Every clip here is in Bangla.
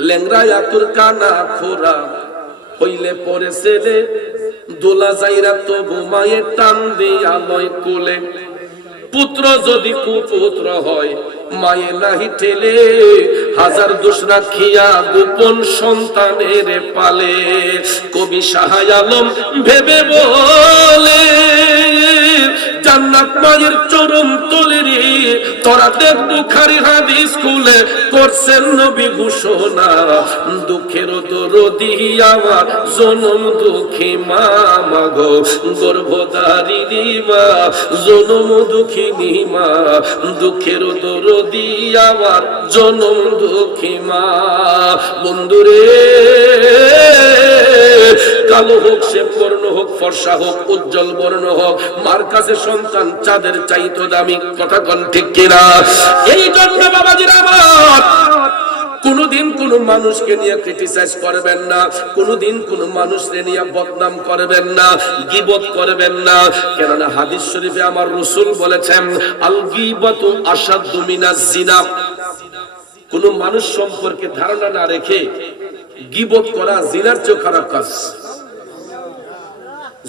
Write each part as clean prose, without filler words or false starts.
লেংরা আতুর কানা খোরা হইলে পরে ছেলে দোলা যাইরা তবু মায়ের টান দিয়া লয় কোলে পুত্র যদি কুপুত্র হয় মায়ে নাহি ঠেলে হাজার দোষ রাখিয়া গোপন সন্তানের পালে কবি শাহ আলম ভেবে বলে জান্নাত মায়ের চরম তলে রে তোরা দেখ বুখারী হাদিস খুলে করছেন নবী ঘোষণা দুঃখের দরদি আমার জনম দুঃখী মা মাগো গর্ভধারিণী মা জনম দুঃখিনী মা দুঃখের দরদি আমার জনম দুঃখী মা বন্ধুরে কালো হোক সে বর্ণ হোক ফর্সা হোক উজ্জ্বল বর্ণ হোক মার কাছে সন্তান চাঁদের চাইতো দামি কথা কোন ঠিক কিনা এই জন্য বাবাজিরা আমার কোনদিন কোন মানুষকে নিয়ে ক্রিটিসাইজ করবেন না কোনদিন কোন মানুষকে নিয়ে বদনাম করবেন না গীবত করবেন না কেননা হাদিস শরীফে আমার রাসূল বলেছেন আল গীবাতু আশাদ্দু মিনাজ জিনা কোন মানুষ সম্পর্কে ধারণা না রেখে গীবত করা জিনার চেয়ে খারাপ কাজ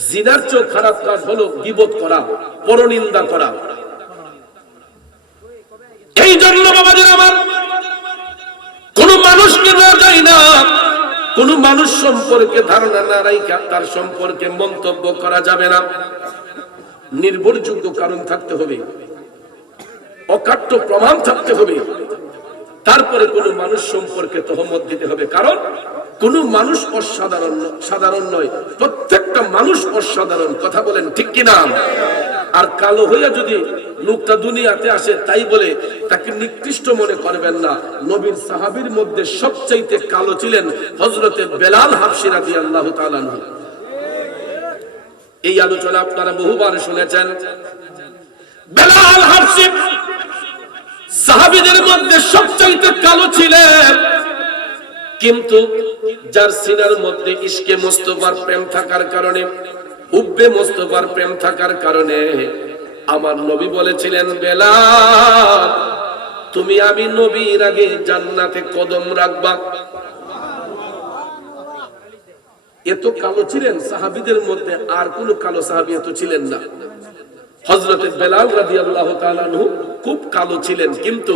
জিনার চেয়ে খারাপ কাজ হলো গীবত করা পরনিন্দা করা এই জন্য বাবাজিরা আমার কোন মানুষকে না যায় না কোন মানুষ সম্পর্কে ধারণা না রাখা তার সম্পর্কে মন্তব্য করা যাবে না নির্ভরযোগ্য কারণ থাকতে হবে অকাট্য প্রমাণ থাকতে হবে তারপরে কোন মানুষ সম্পর্কে তহমত দিতে হবে কারণ কোন মানুষ অসাধারণ সাধারণ নয় প্রত্যেকটা মানুষ অসাধারণ কথা বলেন ঠিক কিনা আর কালো হইয়া যদি লোকটা দুনিয়াতে আসে তাই বলে তাকে নিকৃষ্ট মনে করবেন না নবীর সাহাবীর মধ্যে সবচাইতে কালো ছিলেন হযরতে বেলাল হাবশী রাদিয়াল্লাহু তাআলা আনহু এই আলোচনা আপনারা বহুবার শুনেছেন বেলাল হাবশী সাহাবীদের মধ্যে সবচাইতে কালো ছিলেন কিন্তু যার সিনার মধ্যে ইশকে মুস্তাফার প্রেম থাকার কারণে হুব্বে মুস্তাফার প্রেম থাকার কারণে আমার নবী বলেছিলেন বেলাল তুমি আমি নবীর আগে জান্নাতে কদম রাখবা এত কালো ছিলেন সাহাবীদের মধ্যে আর কোন কালো সাহাবী এত ছিলেন না হযরতে বেলাল রাদিয়াল্লাহু তাআলা আনহু খুব কালো ছিলেন কিন্তু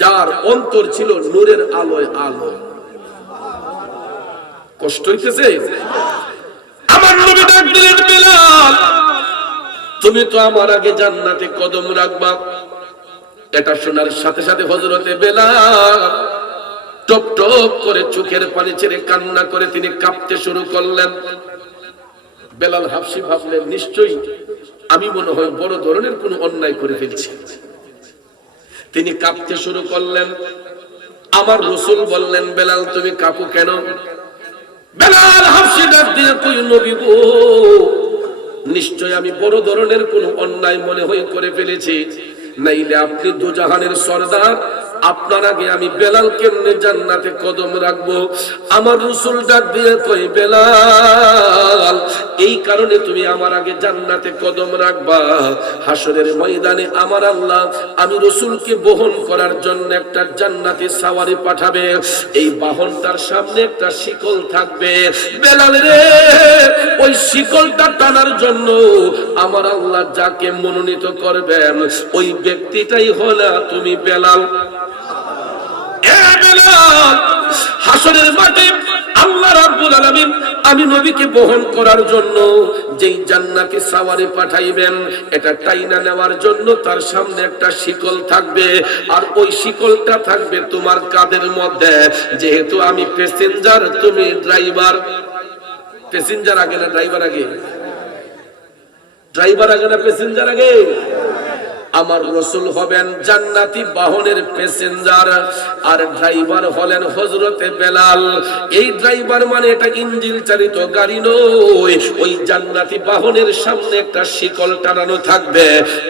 যার অন্তর ছিল নূরের আলোয় আলো কষ্ট হইতেছে আমার নবী ডাক দিলেন বেলাল তুমি তো আমার আগে জান্নাতে কদম রাখবা এটা শোনার সাথে সাথে হযরতে বেলাল টপ টপ করে চোখের পানি ছেড়ে কান্না করে তিনি কাঁপতে শুরু করলেন বেলাল হাবশী ভাবলেন নিশ্চয়ই আমি মনে হয় বড় ধরনের কোন অন্যায় করে ফেলছি তিনি কাঁপতে শুরু করলেন আমার রাসূল বললেন বেলাল তুমি কাঁপো কেন বেলাল হাবশী ডাক দিয়ে কই নবী গো নিশ্চয় আমি বড় ধরনের কোন অন্যায় মনে হয় করে ফেলেছি নাইলে আপনি দুজাহানের সরদার আপনার আগে আমি বেলাল কেমনে জান্নাতে কদম রাখবো আমার রাসূল ডাক দিয়ে কই বেলাল এই কারণে তুমি আমার আগে জান্নাতে কদম রাখবা হাসরের ময়দানে আমার আল্লাহ আমি রাসূলকে বহন করার জন্য একটা জান্নাতি সওয়ারি পাঠাবে এই বাহনটার সামনে একটা শিকল থাকবে বেলাল রে ওই শিকলটা টানার জন্য আমার আল্লাহ যাকে মনোনীত করবেন ওই ব্যক্তিটাই হলো তুমি বেলাল হাসরের মাঠে আল্লাহ রাব্বুল আলামিন আমি নবীকে বহন করার জন্য যেই জান্নাতি সওয়ারি পাঠাইবেন এটা টাইনা নেওয়ার জন্য তার সামনে একটা শিকল থাকবে আর ওই শিকলটা থাকবে তোমার কাঁধের মধ্যে যেহেতু আমি প্যাসেঞ্জার তুমি ড্রাইভার প্যাসেঞ্জার আগে না ড্রাইভার আগে ড্রাইভার আগে না প্যাসেঞ্জার আগে আমার রাসূল হবেন জান্নাতি বাহনের প্যাসেঞ্জার আর ড্রাইভার হলেন হযরতে বেলাল এই ড্রাইভার মানে এটা ইঞ্জিন চালিত গাড়ি নয় ওই জান্নাতি বাহনের সামনে একটা শিকল টানানো থাকবে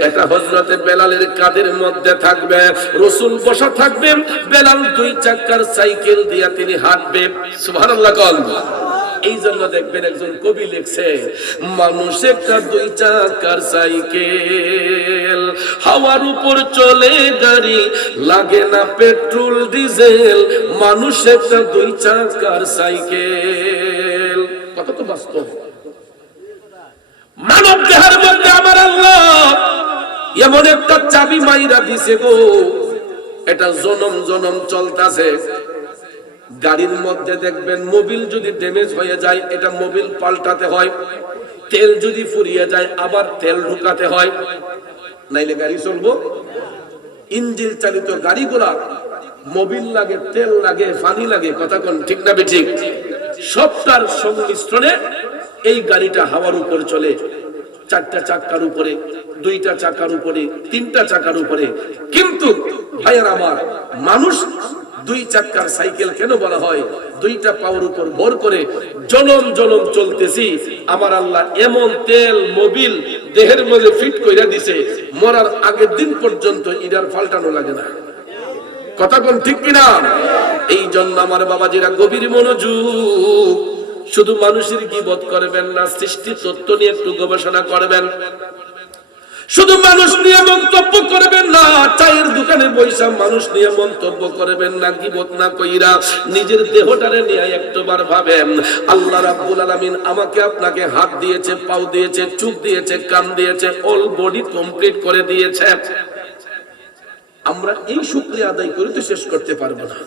এটা হযরতে বেলালের কাঁধের মধ্যে থাকবে রাসূল বসা থাকবেন বেলাল দুই চাকার সাইকেল দিয়ে তিনি হাঁটবে সুবহানাল্লাহ এই জন্য দেখবেন একজন কবি লিখছে, মানুষ একটা দুই চাকার সাইকেল, হাওয়ার উপর চলে গাড়ি, লাগে না পেট্রোল ডিজেল, মানুষ একটা দুই চাকার সাইকেল। কত তো বাস্তব। মানব দেহের মধ্যে আমার আল্লাহ এমন একটা চাবি মাইরা দিছে গো, এটা জনম জনম চলতেছে। গাড়ির মধ্যে দেখবেন মোবিল যদি ড্যামেজ হয়ে যায়, এটা মোবিল পাল্টাতে হয়। তেল যদি ফুরিয়ে যায়, আবার তেল ঢুকাতে হয়, নাইলে গাড়ি চলবো। ইঞ্জিন চালিত গাড়িগুলা মোবিল লাগে, তেল লাগে, পানি লাগে, কথা কোন ঠিক না বেঠিক? সবটার সংমিশ্রণে এই গাড়িটা হাওয়ার উপর চলে, চারটা চাকার উপরে, দুইটা চাকার উপরে, তিনটা চাকার উপরে। কিন্তু ভাইয়ের আমার, মানুষ দুই চাকার সাইকেল কেন বলা হয়? দুইটা পাওয়ার উপর ভর করে জনম জনম চলতেছি। আমার আল্লাহ এমন তেল মোবিল দেহের মধ্যে ফিট কইরা দিছে, মরার আগের দিন পর্যন্ত ইডার পাল্টানো লাগে না, কথা কোন ঠিক কিনা? এই জন্য আমার বাবাজিরা গভীর মনোযোগ, শুধু মানুষের গীবত করবেন না, সৃষ্টি তত্ত্ব নিয়ে একটু গবেষণা করবেন। শুধু মানুষ নিয়ে মন্তব্য করবেন না, চায়ের দোকানে বৈশা মানুষ নিয়ে মন্তব্য করবেন না, গীবত না কইরা নিজের দেহটারে নিয়ে একবার ভাবেন, আল্লাহ রাব্বুল আলামিন আমাকে আপনাকে হাত দিয়েছে, পাও দিয়েছে, চোখ দিয়েছে, কান দিয়েছে, অল বডি কমপ্লিট করে দিয়েছে। আমরা এই শুকরিয়া আদায় করে তো শেষ করতে পারবো না।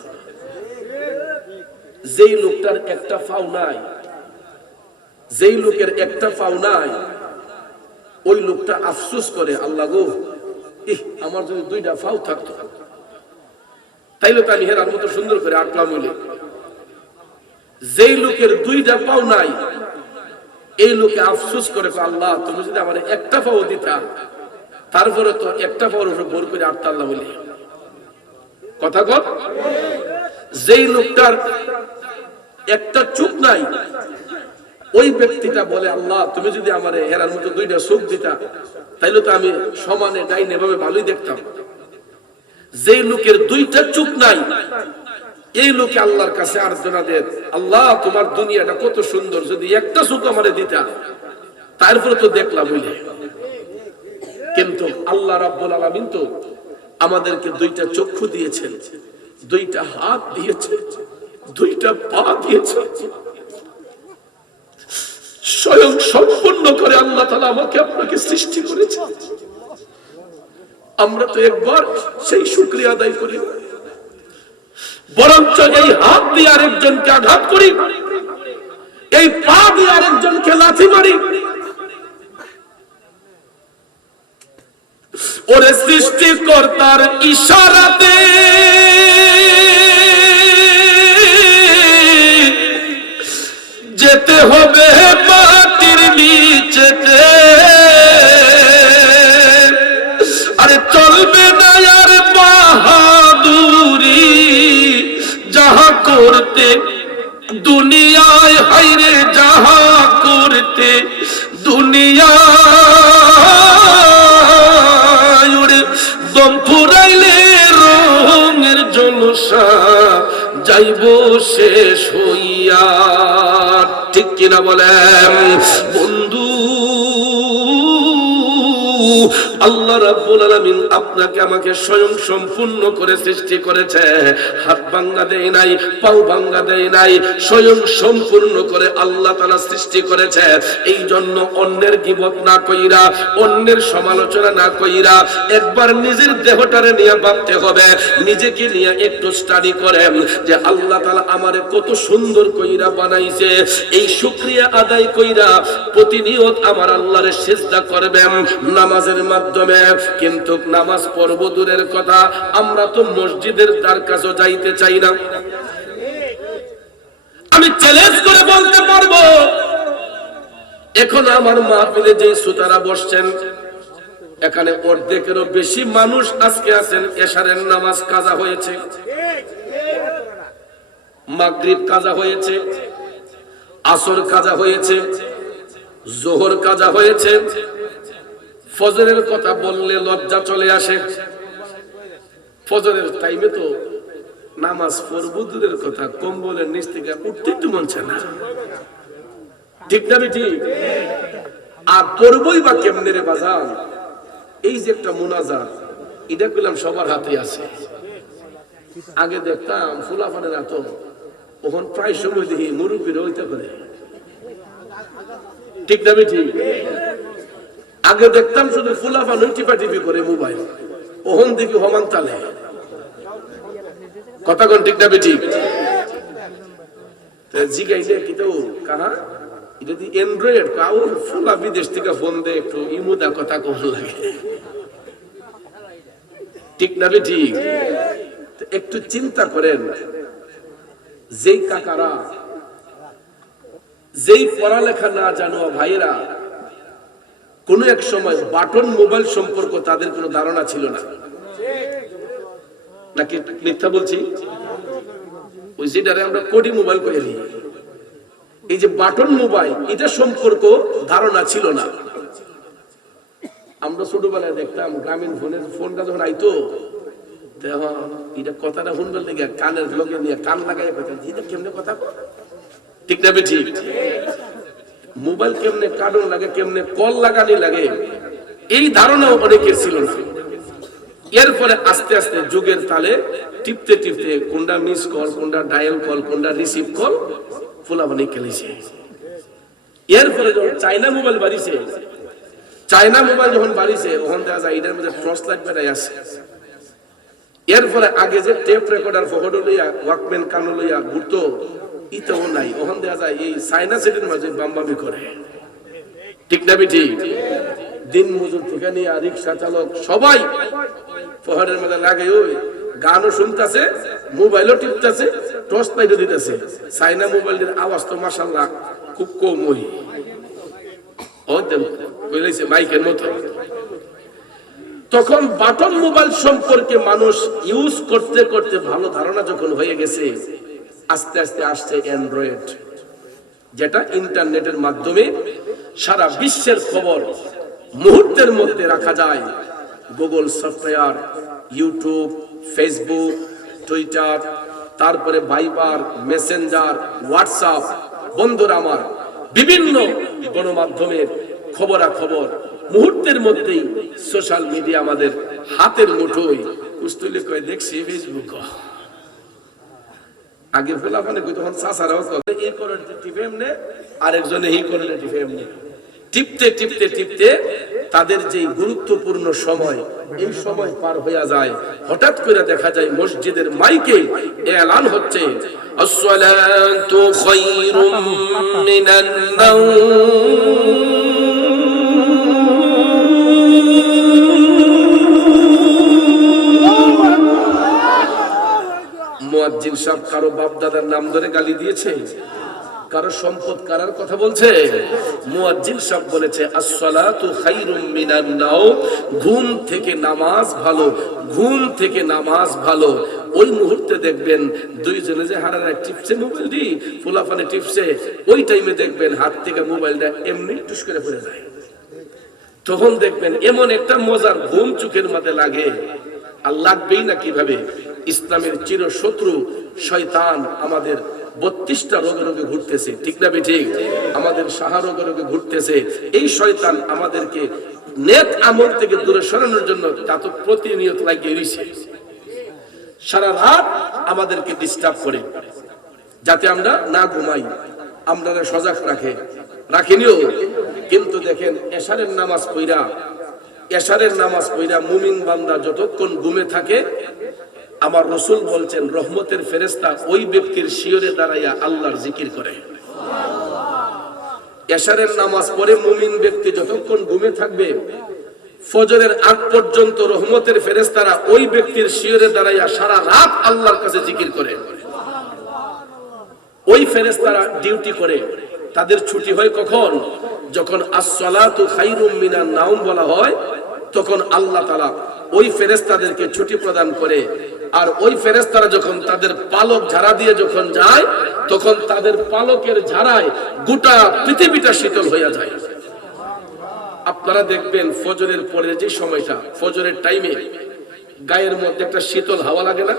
যেই লোকটার একটা পাও নাই, যেই লোকের একটা পাও নাই, ওই লোকটা আফসোস করে, আল্লাহ গো, আমার যদি দুইটা পাও থাকতো তাইলে তো আমি হেরার মতো সুন্দর করে আটলাম হইলে। যেই লোকের দুইটা পাও নাই, এই লোকে আফসোস করে, আল্লাহ তুমি যদি আমার একটা পাও দিতা, তারপরে তো একটা পাওয়ার উপরে ভোর করে আটতাল্লাহ হইলে, কথা কর। যেই লোকটার একটা চোখ নাই, ওই ব্যক্তিটা বলে, আল্লাহ তুমি যদি আমার হেরার মতো দুইটা চোখ দিতা, তাইলে তো আমি সমানে ডাইনে ভাবে ভালোই দেখতাম। যেই লোকের দুইটা চোখ নাই, এই লোকে আল্লাহর কাছে আর্জনা দেয়, আল্লাহ তোমার দুনিয়াটা কত সুন্দর, যদি একটা চোখ আমারে দিতা, তারপরে তো দেখলাম হইলে। কিন্তু আল্লাহ রাব্বুল আলামিন তো আমাদেরকে দুইটা চক্ষু দিয়েছেন, দুইটা হাত দিয়েছেন, দুইটা পা দিয়েছেন, স্বয়ং সম্পূর্ণ করে আল্লাহ তাআলা আমাকে আপনাকে সৃষ্টি করেছেন। আমরা তো একবার সেই শুকরিয়া আদায় করি, বরঞ্চ এই হাত দিয়ে আরেকজনকে আঘাত করি, এই পা দিয়ে আরেকজনকে লাথি মারি। ওরে সৃষ্টিকর্তার ইশারাতে যেতে হবে মাটির নিচেতে, আরে চলবে না আর বাহাদুরি, যাহা করতে দুনিয়ায়, হাইরে যাহা করতে দুনিয়ায়, ওরে দম ফুরাইলে রঙের জলসা যাইব শেষ হইয়া, ঠিক কিনা বলেন বন্ধু? আল্লাহ রাব্বুল আলামিন আপনাকে আমাকে স্বয়ং সম্পূর্ণ করে সৃষ্টি করেছে। হাত ভাঙা দেয় নাই, পাও ভাঙা দেয় নাই, স্বয়ং সম্পূর্ণ করে আল্লাহ তাআলা সৃষ্টি করেছে। এই জন্য অন্যের গীবত না কইরা, অন্যের সমালোচনা না কইরা একবার নিজের দেহটারে নিয়ে ভাবতে হবে, নিজেকে নিয়ে একটু স্টাডি করেন যে আল্লাহ তাআলা আমারে কত সুন্দর কইরা বানাইছে। এই শুকরিয়া আদায় কইরা প্রতিনিয়ত আমার আল্লাহরে সিজদা করবেন নামাজের মাধ্যমে। কিন্তু নামাজ পড়ব দূরের কথা, আমরা তো মসজিদের দ্বার কাছেও যাইতে চাই না। আমি চ্যালেঞ্জ করে বলতে পারবো, এখন আমার মাহফিলে যে শ্রোতারা বসছেন, এখানে অর্ধেকেরও বেশি মানুষ আজকে আছেন এশারের নামাজ কাজা হয়েছে, মাগরিব কাজা হয়েছে, আসর কাজা হয়েছে, জোহর কাজা হয়েছে। ফজরের কথা বললে লজ্জা চলে আসে। ফজরের টাইমে তো নামাজ পড়ব দূরের কথা, কম্বলের নিচ থেকে উঠতে তো মন চায় না, ঠিক না ঠিক? আর করবই বা কেমনে রে বাজার? এই যে একটা মুনাজাত, এটা পেলাম সবার হাতে আছে। আগে দেখতাম ফুলাফানের এত, ওখান প্রায় সময় দেখি মুরব্বীরা ওইটা করে। ঠিক না ঠিক? আগে দেখতাম শুধু ফুলাফান টিপাটিপি করে মোবাইল, ওখান দেখি হমান তালে। কথা কোন ঠিক না ঠিক? জিগাইলে কি তো কাহা এটা দি অ্যান্ড্রয়েড কাউ ফুলা বিদেশ থেকে ফোন দে একটু ইমুদা কথা কম লাগে। ঠিক না ঠিক? একটু চিন্তা করেন, যেই কাকারা যেই পড়ালেখা না জানো ভাইরা, কোন এক সময় বাটন মোবাইল সম্পর্ক তাদের কোনো ধারণা ছিল না, নাকি মিথ্যা বলছি? ওই যেটারে আমরা কোডি মোবাইল করে নিই, এই যে বাটন মোবাইল, এটা সম্পর্ক ধারণা ছিল না। আমরা ছোটবেলায় দেখতাম গ্রামীণ ফোনের ফোনটা যখন আইতো, এটা কথাটা শুনবার লেগে কানের লগে নিয়ে কান লাগাই এটা কেমনে কথা। ঠিক না ঠিক? মোবাইল কেমনে কার্ডন লাগে, কেমনে কল লাগানি লাগে, এই ধারণাও অনেকের ছিল না। এরপরে আস্তে আস্তে যুগের তালে টিপতে টিপতে কোনটা মিস কল, কোনটা ডায়াল কল, কোনটা রিসিভ কল ফুলাবানি খেলেছে। এরপরে যখন চাইনা মোবাইল বাড়িছে, চাইনা মোবাইল যখন বাড়িছে, ওখান দেখা যায় এটার মধ্যে টর্চ লাইট বেড়াই আছে। এরপরে আগে যে টেপ রেকর্ডার ফটো লইয়া ওয়াকম্যান কানো লইয়া ঘুরতো, ইতাও নাই। ওখান দেখা যায় এই চাইনা সেটের মাঝে বামবামি করে। ঠিক না ঠিক? দিন মজুর থেকে নিয়ে রিক্সা চালক সবাই ফহরের মধ্যে লাগে, ওই গানও শুনতেছে, মোবাইলও টিপতেছে, টর্চ লাইটও দিতেছে। চাইনা মোবাইলের আওয়াজ তো মাশাআল্লাহ খুব কম, ওই মাইকের মতো। তখন বাটন মোবাইল সম্পর্কে মানুষ ইউজ করতে করতে ভালো ধারণা যখন হয়ে গেছে, আস্তে আস্তে আসছে অ্যান্ড্রয়েড, যেটা ইন্টারনেটের মাধ্যমে সারা বিশ্বের খবর মুহূর্তের মধ্যে রাখা যায়। Google software, YouTube, Facebook, Twitter, তারপরে ভাইবার, মেসেঞ্জার, হোয়াটসঅ্যাপ, বন্ধুরা আমার বিভিন্ন গণমাধ্যমের খবরাখবর মুহূর্তের মধ্যেই সোশ্যাল মিডিয়া আমাদের হাতের মুঠোয়। কুস্তুলি কয় দেখছি ফেসবুক, আগে ফেলাফানে কই তখন চাচারাও এই করে টিপে এমনে, আরেকজনে এই করে টিপে এমনে, টিপতে টিপতে টিপতে তাদের যে গুরুত্বপূর্ণ সময়, এই সময় পার হয়ে যায়। হঠাৎ করে দেখা যায় মসজিদের মাইকে এলান হচ্ছে, আসসালাতু খায়রুম মিনান নাওম। মুয়াজ্জিন সাহেব কারো বাপ দাদার নাম ধরে গালি দিয়েছে? কারো সম্পদ কারার কথা বলছে? মুয়াজ্জিন সাহেব বলেছে আসসালাতু খায়রুম মিনান নাওম, ঘুম থেকে নামাজ ভালো, ঘুম থেকে নামাজ ভালো। ওই মুহূর্তে দেখবেন দুইজনে যে হারারা টিপছে মোবাইল দি, ফুলাফানে টিপছে, ওই টাইমে দেখবেন হাত থেকে মোবাইলটা এমনি টুস করে পড়ে যায়। তখন দেখবেন এমন একটা মজার ঘুম চোখের মধ্যে লাগে, আর লাগবেই না কিভাবে? ইসলামের চির শত্রু শয়তান আমাদের 32টা রোগে রোগে ঘুরতেছে। ঠিক না ঠিক? আমাদের সাহা রোগে রোগে ঘুরতেছে। এই শয়তান আমাদেরকে নেক আমল থেকে দূরে সরানোর জন্য তা তো প্রতিনিয়ত লাগিয়ে রয়েছে। সারা রাত আমাদেরকে ডিস্টার্ব করে, যাতে আমরা না ঘুমাই, আমরা সজাগ রাখেনিও। কিন্তু দেখেন এশারের নামাজ পড়া মুমিন বান্দা যতক্ষণ ঘুমে থাকে, আমার রাসূল বলছেন রহমতের ফেরেশতা ওই ব্যক্তির শিয়রে দাঁড়াইয়া আল্লাহর জিকির করে। এশারের নামাজ পড়ে মুমিন ব্যক্তি যতক্ষণ ঘুমে থাকবে, ফজরের আগ পর্যন্ত রহমতের ফেরেশতারা ওই ব্যক্তির শিয়রে দাঁড়াইয়া সারা রাত আল্লাহর কাছে জিকির করে। ওই ফেরেশতারা ডিউটি করে, তাদের ছুটি হয় কখন? যখন আসসালাতু খায়রুম মিনান নাওম বলা হয়, তখন আল্লাহ তাআলা ওই ফেরেশতাদেরকে ছুটি প্রদান করে। আর ওই ফেরেশতারা যখন তাদের পালক ঝাড়া দিয়ে যখন যায়, তখন তাদের পালকের ঝাড়ায় গোটা পৃথিবীটা শীতল হয়ে যায়। আপনারা দেখবেন ফজরের পরে যে সময়টা, ফজরের টাইমে গায়ের মধ্যে একটা শীতল হাওয়া লাগে না?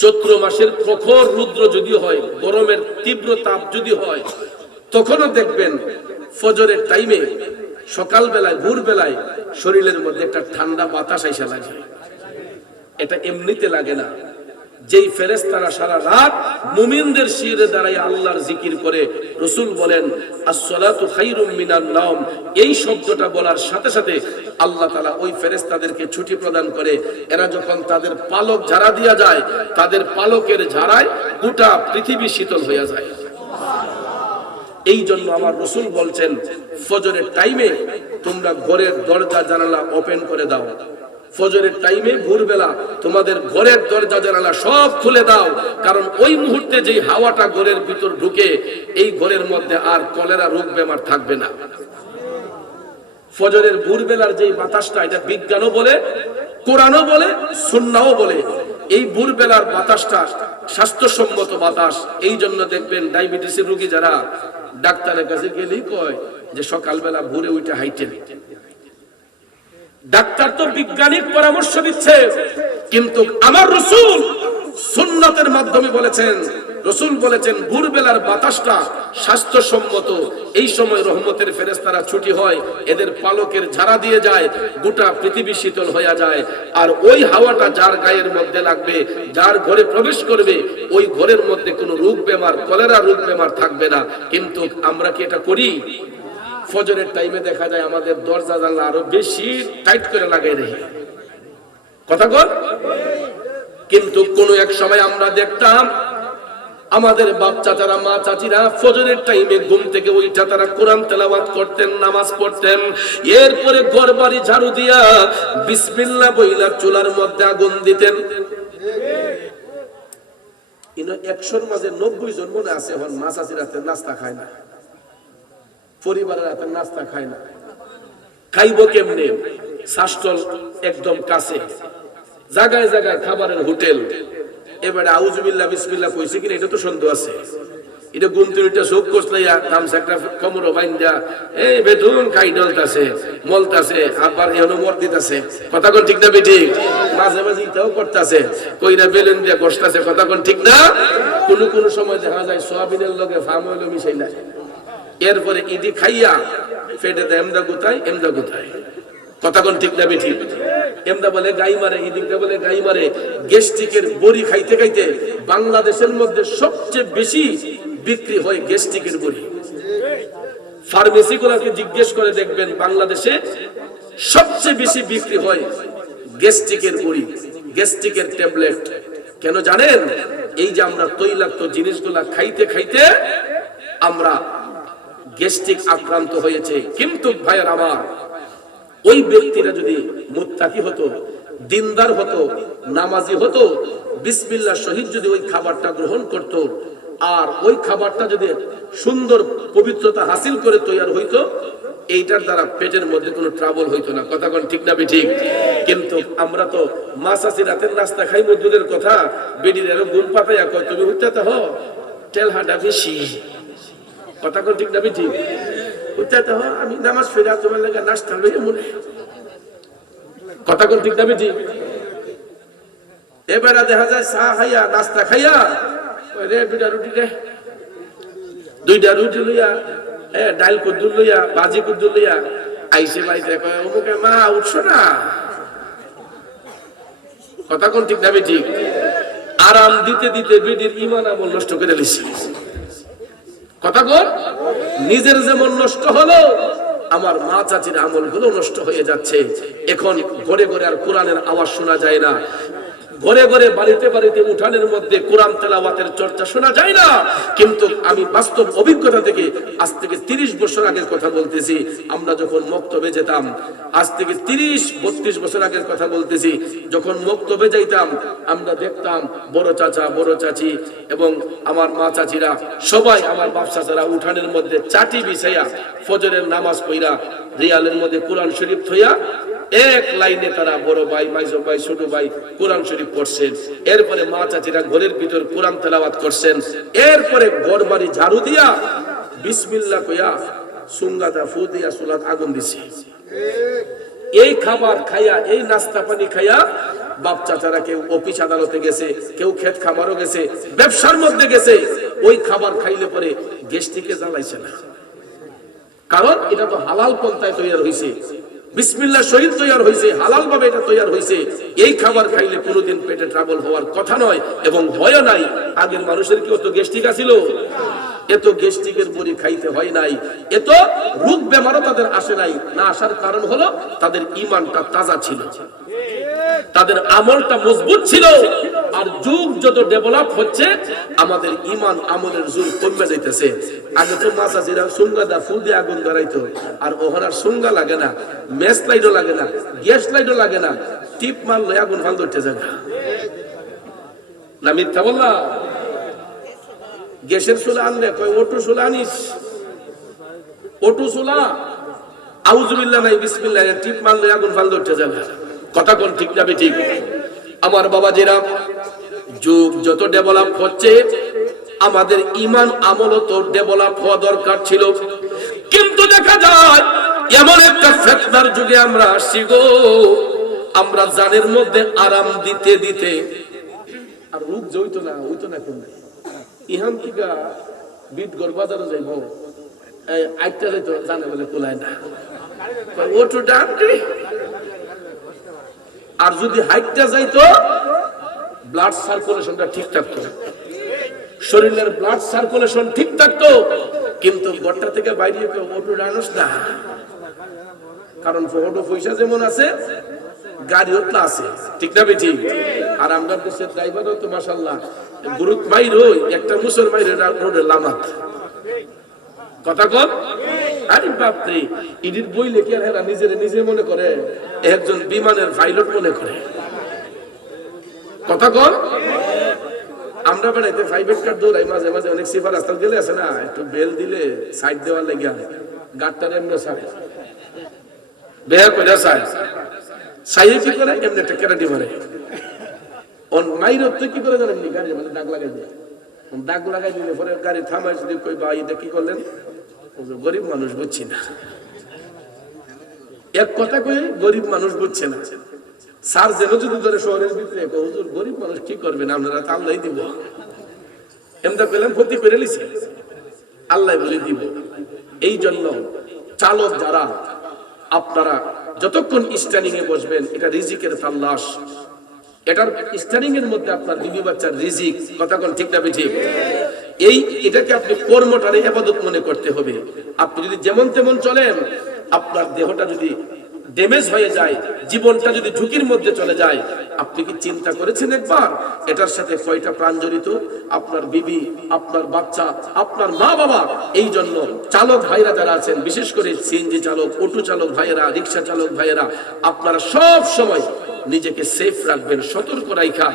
চৈত্র মাসের প্রখর রুদ্র যদি হয়, গরমের তীব্র তাপ যদি হয়, তখনও দেখবেন ফজরের টাইমে সকাল বেলায় ভোর বেলায় শরীরের মধ্যে একটা ঠান্ডা বাতাস আইসা লাগে। এটা এমনিতে লাগে না। যেই ফেরেশতারা সারা রাত মুমিনদের শিরে দাঁড়ায় আল্লাহর জিকির করে, রাসূল বলেন as-salatu খায়রুম মিনান নাওম, এই শব্দটা বলার সাথে সাথে আল্লাহ তাআলা ওই ফেরেশতাদেরকে ছুটি প্রদান করে। এরা যখন তাদের পালক ঝাড়া দিয়া যায়, তাদের পালকের ঝাড়ায় গোটা পৃথিবী শীতল হয়ে যায়। এই জন্য আমার রাসূল বলছেন ফজরের টাইমে তোমরা ঘরের দরজা জানালা ওপেন করে দাও। ফজরের টাইমে ভোরবেলা তোমাদের ঘরের দরজা জানালা সব খুলে দাও, কারণ ওই মুহূর্তে যেই হাওয়াটা ঘরের ভিতর ঢুকে, এই ঘরের মধ্যে আর কলেরা রোগ বেমার থাকবে না। ফজরের ভোরবেলার যেই বাতাসটা, এটা বিজ্ঞানও বলে, কোরআনও বলে, সুন্নাহও বলে, এই ভোরবেলার বাতাসটা স্বাস্থ্যসম্মত বাতাস। এই জন্য দেখবেন ডায়াবেটিসের রোগী যারা ডাক্তারের কাছে গেলেই কয় যে সকালবেলা ভোরে উঠে হাইটেন। ডাক্তার তো বৈজ্ঞানিক পরামর্শ দিচ্ছে, কিন্তু আমার রাসূল সুন্নাতের মাধ্যমে বলেছেন, রাসূল বলেছেন ভোরবেলার বাতাসটা স্বাস্থ্যসম্মত। এই সময় রহমতের ফেরেশতারা ছুটি হয়, এদের পালকের ঝাড়া দিয়ে যায়, গোটা পৃথিবী শীতল হয়ে যায়। আর ওই হাওয়াটা যার গায়ের মধ্যে লাগবে, যার ঘরে প্রবেশ করবে, ওই ঘরের মধ্যে কোনো রোগ বেমার, কলেরা রোগ বেমার থাকবে না। কিন্তু আমরা কি এটা করি? ফজরের টাইমে দেখা যায় আমাদের দরজা জানলা আরো বেশি টাইট করে লাগাই রেখে কথা বল। কিন্তু কোন এক সময় আমরা দেখতাম আমাদের বাপ চাচারা, মা চাচিরা ফজরের টাইমে ঘুম থেকে ওইটা তারা কোরআন তেলাওয়াত করতেন, নামাজ পড়তেন। এরপরে ঘর বাড়ি ঝাড়ু দিয়া বিসমিল্লাহ বইলা চুলার মধ্যে আগুন দিতেন। 100-র মাঝে 90 জন মনে আছে এখন মা চাচিরা নাস্তা খায় না, পরিবারের হাতে নাস্তা খায় না। খাইব কেমনে? শাস্টল একদম কাছে, জায়গায় জায়গায় খাবারের হোটেল। এবারে আউযুবিল্লাহ বিসমিল্লাহ কইছে কিনা এটা তো সন্দেহ আছে। এটা গুনতুরিটা চোখ কষলাইয়া গামছা একটা কোমরে বাইন্ধা এই বেদুন খাই ডলতাছে, মলতাছে, আবার এহনো মর দিতাছে। কথা কোন ঠিক না বেটি? মাঝে মাঝে ইটাও করতাছে, কইরা বেলুন দিয়া কষতাছে। কথা কোন ঠিক না? কোন সময় দেখা যায় সোয়াবিনের লগে ফার্ম অয়েল মিশাইলা। এরপরে ইডি খাইয়া পেটে এমদা গুতায়, এমদা গুতায়। কথা কোন ঠিক না বেটি? এমদা বলে গাই মারে, ইদিকটা বলে গাই মারে। গ্যাস্ট্রিকের বড়ি খাইতে খাইতে বাংলাদেশের মধ্যে সবচেয়ে বেশি বিক্রি হয় গ্যাস্ট্রিকের বড়ি। ফার্মেসি গুলাকে জিজ্ঞেস করে দেখবেন বাংলাদেশে সবচেয়ে বেশি বিক্রি হয় গ্যাস্ট্রিকের বড়ি, গ্যাস্ট্রিকের ট্যাবলেট। কেন জানেন? এই যে আমরা তৈলাক্ত জিনিসগুলা খাইতে খাইতে আমরা গ্যাস্ট্রিক আক্রান্ত হয়েছে। কিন্তু ভাইয়ের আমার, ওই ব্যক্তিরা যদি মুত্তাকি হতো, দিনদার হতো, নামাজি হতো, বিসমিল্লাহ শহীদ যদি ওই খাবারটা গ্রহণ করত, আর ওই খাবারটা যদি সুন্দর পবিত্রতা হাসিল করে তৈরি হইতো, এইটার দ্বারা পেটের মধ্যে কোনো ট্রাবল হইতো না। কথা কোন ঠিক না বেঠিক? কিন্তু আমরা তো মাছ আসি রাতের নাস্তা খাই, মজুরের কথা বেডির আরো গুণ পাতাইয়া কয় তুমি উঠতে হো তেল হাঁটা বেশি। কথা কোন ঠিক না বেঠিক? উঠতে হো আমি নামাজ ফেরা তোমার লেগে নাস্তা লইয়া মনে। কথা কোন ঠিক না বেঠিক? এবারে দেখা যায় চা খাইয়া, নাস্তা খাইয়া রে দুইটা রুটি দে, দুইটা রুটি লইয়া ডাইল কুদ্দুর লইয়া, বাজি কুদ্দুর লইয়া আইসে বাড়িতে কয় অমুকে মা উঠছো না। কথা কোন ঠিক না বেঠিক? আরাম দিতে দিতে বেডির ইমান আমল নষ্ট করে দিছি। কথা কোন? নিজের যেমন নষ্ট হলো, আমার মা চাচির আমল গুলো নষ্ট হয়ে যাচ্ছে। এখন ঘরে ঘরে আর কোরআনের আওয়াজ শোনা যায় না, ঘরে ঘরে বাড়িতে বাড়িতে উঠানের মধ্যে কোরআন তেলাওয়াতের চর্চা শোনা যায় না। কিন্তু আমি বাস্তব অভিজ্ঞতা থেকে আজ থেকে 30 বছর আগের কথা বলতেছি, আমরা যখন মক্তবে যেতাম, আজ থেকে 30-32 বছর আগের কথা বলতেছি, যখন মক্তবে যাইতাম আমরা দেখতাম বড় চাচা, বড় চাচি এবং আমার মা চাচিরা সবাই, আমার বাপ চাচারা উঠানের মধ্যে চাটি বিছাইয়া ফজরের নামাজ পড়া রিয়ালের মধ্যে কোরআন শরীফ থইয়া এক লাইনে তারা বড় ভাই, মাইজো ভাই, ছোট ভাই কোরআন শরীফ পড়ছেন। এরপরে মা চাচিরা ঘরের ভিতর কোরআন তেলাওয়াত করছেন। এরপরে ঘর বাড়ি ঝাড়ু দিয়া বিসমিল্লাহ কইয়া সুঙ্গাদা ফু দিয়া চুলাত আগুন দিছে। এই খাবার খাইয়া, এই নাস্তা পানি খাইয়া বাপ চাচারা কেউ অফিস আদালতে গেছে, কেউ ক্ষেত খামারও গেছে, ব্যবসার মধ্যে গেছে, ওই খাবার খাইলে পরে গ্যাস্ট্রিকে জ্বালাইছে না, কারণ এটা তো হালাল পন্থায় তৈরি হয়েছে, বিসমিল্লাহ শহীদ তৈরি হয়েছে, হালাল ভাবে এটা তৈরি হয়েছে। এই খাবার খাইলে কোনোদিন পেটে ট্রাবল হওয়ার কথা নয় এবং ভয় নাই। আগের মানুষের কি অত গ্যাস্ট্রিক আছিল? এত গ্যাস্ট্রিকের বড়ি খাইতে হয় নাই, এত রোগ বেমারও তাদের আসে নাই। না আসার কারণ হলো তাদের ঈমানটা তাজা ছিল, তাদের আমলটা মজবুত ছিল। আর যুগ যত ডেভেলপ হচ্ছে আমাদের ঈমান আমলের জোর কমে যাইতেছে। আগে তো মাসাজিরা সুঙ্গা দা ফুল দিয়ে আগুন ধরাইতো, আর ওখানে আর সুঙ্গা লাগে না, ম্যাচ লাইটও লাগে না, গ্যাস লাইটও লাগে না, টিপ মারলে আগুন ফাল ধরতে যায় না। মিথ্যা বললাম? গ্যাসের চুলা আনলে কয় ওটু চুলা আনিস, ওটু চুলা আউযুবিল্লাহ নাই বিসমিল্লাহ, টিপ মারলে আগুন ফাল ধরতে যায় না। কথা কোন ঠিক না ঠিক? আমার বাবাজিরা, যুগ যত ডেভেলপ হচ্ছে আমাদের ঈমান আমলও তো ডেভেলপ হওয়া দরকার ছিল। কিন্তু দেখা যায় এমন একটা ফিতনার যুগে আমরা আসছি গো, আমরা জানের মধ্যে আরাম দিতে দিতে আর রূপ জইতো না হইতো না কোন ইহান কিগা বিদগর বাজারে যাইবো, এই আইটা যাইতো জানে বলে কোলায় না, ওটু ডান্ডি। আর যদি হাইটটা যাইতো ব্লাড সার্কুলেশনটা ঠিক থাকতো, শরীরের ব্লাড সার্কুলেশন ঠিক থাকতো, কিন্তু গড়টা থেকে বাইরে ওটু ডানোস না, কারণ ফটো পয়সা যেমন আছে গাড়িও তো আছে, ঠিক না বেটি? আর আমরা দেশের ড্রাইভারও তো মাশাআল্লাহ গুরুত মাইরো একটা মুসলমানের রোডে লামাত। কথা কন? আরে বাপ রে, ইডির বই লেখে আর হেরা নিজের নিজে মনে করে একজন বিমানের পাইলট মনে করে। কথা কন? আমরা বাড়াইতে প্রাইভেট কার দৌড়াই মাঝে মাঝে, অনেক সিফার রাস্তা গেলে আছে না, একটু বেল দিলে সাইড দেওয়ার লেগে গাড়টার এমনি সাই বেয়া করে সাই সাইয়ে কি করে এমনি একটা কেরাটি মারে। অন মাইরত তো কি করে জানেন নি, গাড়ির মধ্যে দাগ লাগাই দেয়, দাগ লাগাই দিলে পরে গাড়ি থামাই যদি কই ভাই এটা কি করলেন, গরিব মানুষ বুঝছি না। এক কথা কই গরিব মানুষ বুঝছে না। স্যার যেন যদি ধরে শহরের ভিতরে হুজুর গরিব মানুষ কি করবেন আপনারা, তা আল্লাহ দিব, এমনি পেলাম ক্ষতি করে লিছে, আল্লাহ বলে দিব। এই জন্য চালক যারা আপনারা যতক্ষণ স্ট্যান্ডিং এ বসবেন, এটা রিজিকের তালাশ, এটার স্ট্যান্ডিং এর মধ্যে আপনার বিবি বাচ্চার রিজিক। কথা কোন ঠিক না ঠিক? এই এটাকে আপনি কর্মটারে ইবাদত মনে করতে হবে। আপনি যদি যেমন তেমন চলেন, আপনার দেহটা যদি ড্যামেজ হয়ে যায়, জীবনটা যদি ঝুঁকির মধ্যে চলে যায়, আপনি কি চিন্তা করেছেন একবার এটার সাথে কয়টা প্রাণ জড়িত? আপনার বিবি, আপনার বাচ্চা, আপনার মা বাবা। এই জন্য চালক ভাইরা যারা আছেন, বিশেষ করে সিএনজি চালক, অটো চালক ভাইয়েরা, রিক্সা চালক ভাইয়েরা, আপনারা সব সময় নিজেকে সেফ রাখবেন, সতর্ক রাখা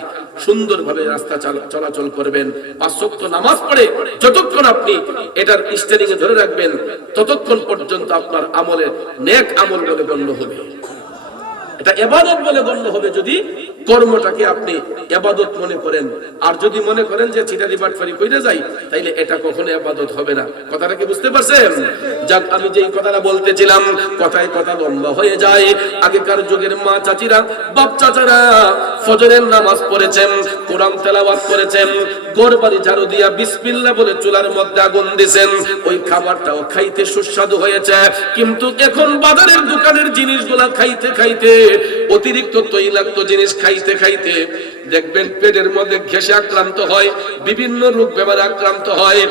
সুন্দরভাবে রাস্তা চলাচল করবেন। ৫ ওয়াক্ত নামাজ পড়ে যতক্ষণ আপনি এটার স্টিয়ারিং এ ধরে রাখবেন, ততক্ষণ পর্যন্ত আপনার আমলে নেক আমল বলে গণ্য হবে, এটা ইবাদত বলে গণ্য হবে যদি কর্মটাকে আপনি ইবাদত মনে করেন। আর যদি মনে করেন যে চিটারি বাটফারি কইরা যাই, তাইলে এটা কখনো ইবাদত হবে না। কথাটা কি বুঝতে পারছেন? যাক, আমি যেই কথাটা বলতেছিলাম, কথায় কথা লম্বা হয়ে যায়। আগেকার যুগের মা চাচিরা, বাপ চাচারা ফজরের নামাজ পড়েছেন, কোরআন তেলাওয়াত করেছেন, ঘরবাড়ি ঝাড়ু দিয়া বিসমিল্লাহ বলে চুলার মধ্যে আগুন দিয়েছেন, ওই খাবারটাও খাইতে সুস্বাদু হয়েছে। কিন্তু এখন বাজারের দোকানের জিনিসগুলা খাইতে খাইতে, অতিরিক্ত তৈলাক্ত জিনিস খাইতে খাইতে দেখবেন পেটের মধ্যে ঘেঁষে আক্রান্ত হয়, বিভিন্ন রোগ বেমারে আক্রান্ত হয়।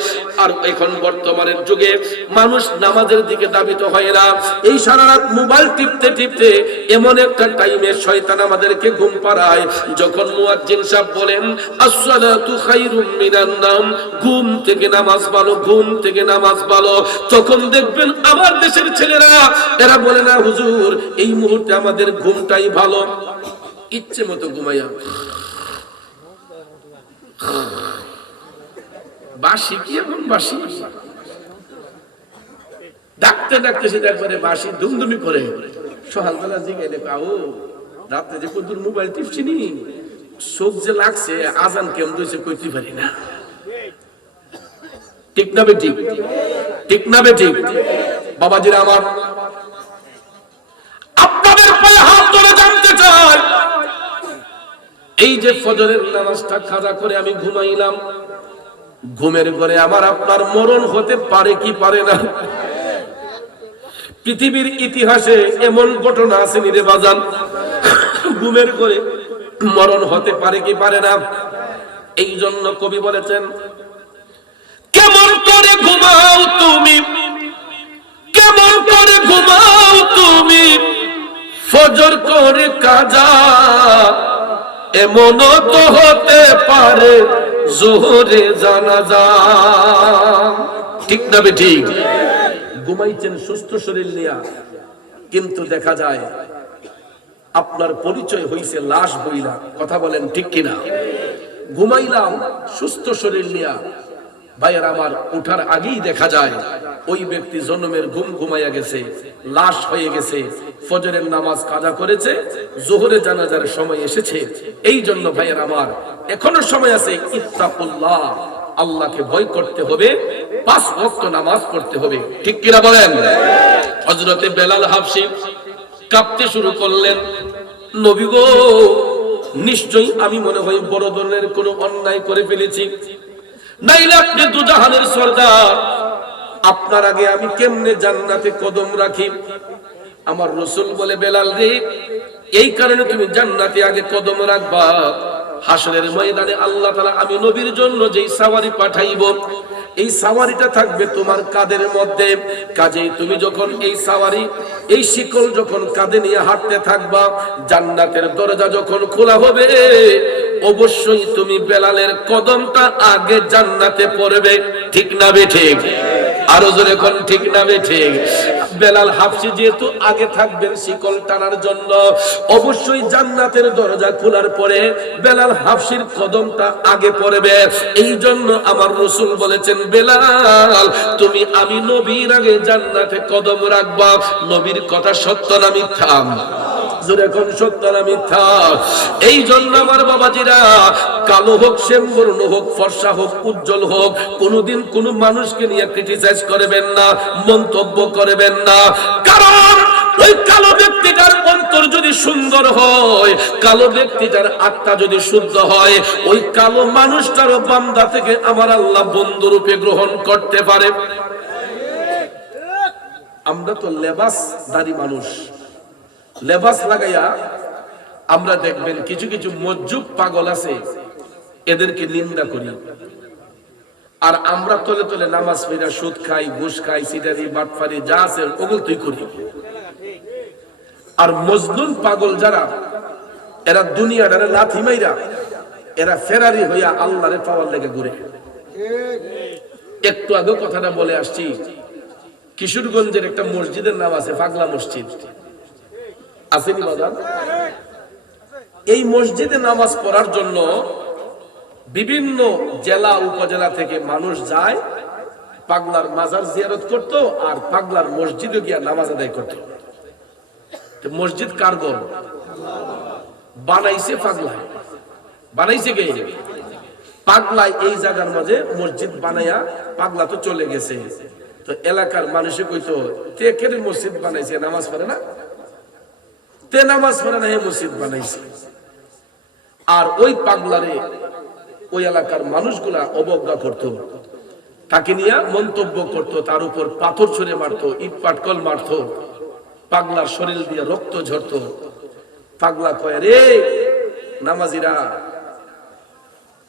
আর এখন বর্তমানের যুগে মানুষ নামাজের দিকে ধাবিত হয় না। এই সারা রাত মোবাইল টিপতে টিপতে এমন একটা টাইমে শয়তান আমাদেরকে ঘুম পাড়ায়, যখন মুয়াজ্জিন সাহেব বলেন আসসালাতু খায়রুম মিনান নাওম, ঘুম থেকে নামাজ ভালো, ঘুম থেকে নামাজ ভালো, তখন দেখবেন আমার দেশের ছেলেরা এরা বলে না হুজুর এই মুহূর্তে আমাদের ঘুমটাই ভালো, ইচ্ছে মতো ঘুমাইয়া বাসি কি এখন বাসি ডাকতে ডাকতে সে একবারে বাসি ধুমধুমি করে। সকালবেলা জিগাইলে কাউ রাত্রে যে কত মোবাইল টিপছিনি, চোখ যে লাগছে আজান কেমন হয়েছে কইতে পারি না। ঠিক না বে ঠিক? ঠিক না বে ঠিক? বাবাজিরা আমার, আপনাদের পায়ে হাত ধরে জানতে চাই, এই যে ফজরের নামাজটা কাজা করে আমি ঘুমাইলাম, ঘুমের ঘরে আমার আপনার মরণ হতে পারে কি পারে না? পৃথিবীর ইতিহাসে এমন ঘটনা আছে নিরে বাজান, ঘুমের ঘরে মরণ হতে পারে কি পারে না? এই জন্য কবি বলেছেন, কেমন করে ঘুমাও তুমি, কেমন করে ঘুমাও তুমি, ফজর করে কাজা, এমন তো হতে পারে জোহরে জানাজা। ঠিক না বেঠিক? ঘুমাইছেন সুস্থ শরীর নিয়া, কিন্তু দেখা যায় আপনার পরিচয় হইছে লাশ বইলা। কথা বলেন ঠিক কিনা? ঘুমাইলাম সুস্থ শরীর নিয়া, ভাইয়ের আমার উঠার আগেই দেখা যায় ওই ব্যক্তি জন্মের ঘুম ঘুমাইয়া গেছে, লাশ হয়ে গেছে, ফজরের নামাজ কাজা করেছে, জোহরে জানাজার সময় এসেছে। এই জন্য ভাইয়ের আমার এখনো সময় আছে, ইত্তাকুল্লাহ, আল্লাহকে ভয় করতে হবে, 5 ওয়াক্ত নামাজ পড়তে হবে। ঠিক কিনা বলেন? হযরতে বেলাল হাবশী কাঁপতে শুরু করলেন, নবী গো, নিশ্চয়ই আমি মনে হয় বড় ধরনের কোনো অন্যায় করে ফেলেছি, নাইলে আপনি দুজাহানের সরদার, আপনার আগে আমি কেমনে জান্নাতে কদম রাখি? আমার রাসূল বলে, বেলাল রে, এই কারণে তুমি জান্নাতে আগে কদম রাখবা, হাসরের ময়দানে আল্লাহ তাআলা আমি নবীর জন্য যেই সাওয়ারি পাঠাইব, এই সাওয়ারিটা থাকবে তোমার কাঁধের মধ্যে। কাজেই তুমি যখন এই সাওয়ারি, এই শিকল যখন কাঁধে নিয়ে হাঁটতে থাকবা, জান্নাতের দরজা যখন খোলা হবে, অবশ্যই তুমি বেলালের কদমটা আগে জান্নাতে পড়বে। ঠিক না বেঠিক? আরো জোরে কোন ঠিক না বেঠিক? বেলাল হাবশী যেহেতু আগে থাকবেন শিকল টানার জন্য, অবশ্যই জান্নাতের দরজা খোলার পরে বেলাল হাবশীর কদমটা আগে পড়বে। এই জন্য আমার রাসূল বলেছেন, বেলাল তুমি আমি নবীর আগে জান্নাতে কদম রাখবা। নবীর কথা সত্য না মিথ্যা? জোরে কোন সত্য না মিথ্যা? এই জন্য আমার বাবাজিরা, কালো হোক, শ্যামবর্ণ হোক, ফর্সা হোক, উজ্জ্বল হোক, কোনোদিন কোনো মানুষকে নিয়ে ক্রিটিসাইজ করবেন না, মন্তব্য করবেন না। কারণ ওই কালো ব্যক্তিটার অন্তর যদি সুন্দর হয়, কালো ব্যক্তিটার আত্মা যদি শুদ্ধ হয়, ওই কালো মানুষটারও বান্দা থেকে আমার আল্লাহ বন্ধুরূপে গ্রহণ করতে পারে। আমরা তো লেবাসদারি মানুষ, লেবাস লাগাইয়া আমরা দেখবেন কিছু কিছু মজ্জুব পাগল আছে, এদেরকে নিন্দা করি। আর আমরা তলে তলে নামাজ পড়া, সুদ খাই, ঘুষ খাই, সিটারি, বাটফারি যা আছে ওগুলো তুই করি। আর মজনুন পাগল যারা, এরা দুনিয়াটারে লাথি মাইরা, এরা ফেরারি হইয়া আল্লাহরে পাওয়ার লেগে ঘুরে। একটু আগে কথাটা বলে আসছি, কিশোরগঞ্জের একটা মসজিদের নাম আছে পাগলা মসজিদ, আসেনি বাজার? এই মসজিদে নামাজ পড়ার জন্য বিভিন্ন জেলা উপজেলা থেকে মানুষ যায়, পাগলার মাজার জিয়ারত করতো আর পাগলার মসজিদে গিয়া নামাজ আদায় করতো। মসজিদ কার ঘর? বানাইছে পাগলা। বানাইছে কে? পাগলা। এই জায়গার মাঝে মসজিদ বানাইয়া পাগলা তো চলে গেছে, তো এলাকার মানুষে কইতো, তে কেন মসজিদ বানাইছে, নামাজ পড়ে না? তে নামাজ পড়ে না, মসজিদ বানাইছে। আর ওই পাগলারে ওই এলাকার মানুষগুলা অবজ্ঞা করত, তাকে নিয়ে মন্তব্য করত, তার উপর পাথর ছুঁড়ে মারতো, ইট পাটকল মারতো, পাগলার শরীর দিয়ে রক্ত ঝরতো। পাগলা কয়, রে নামাজিরা,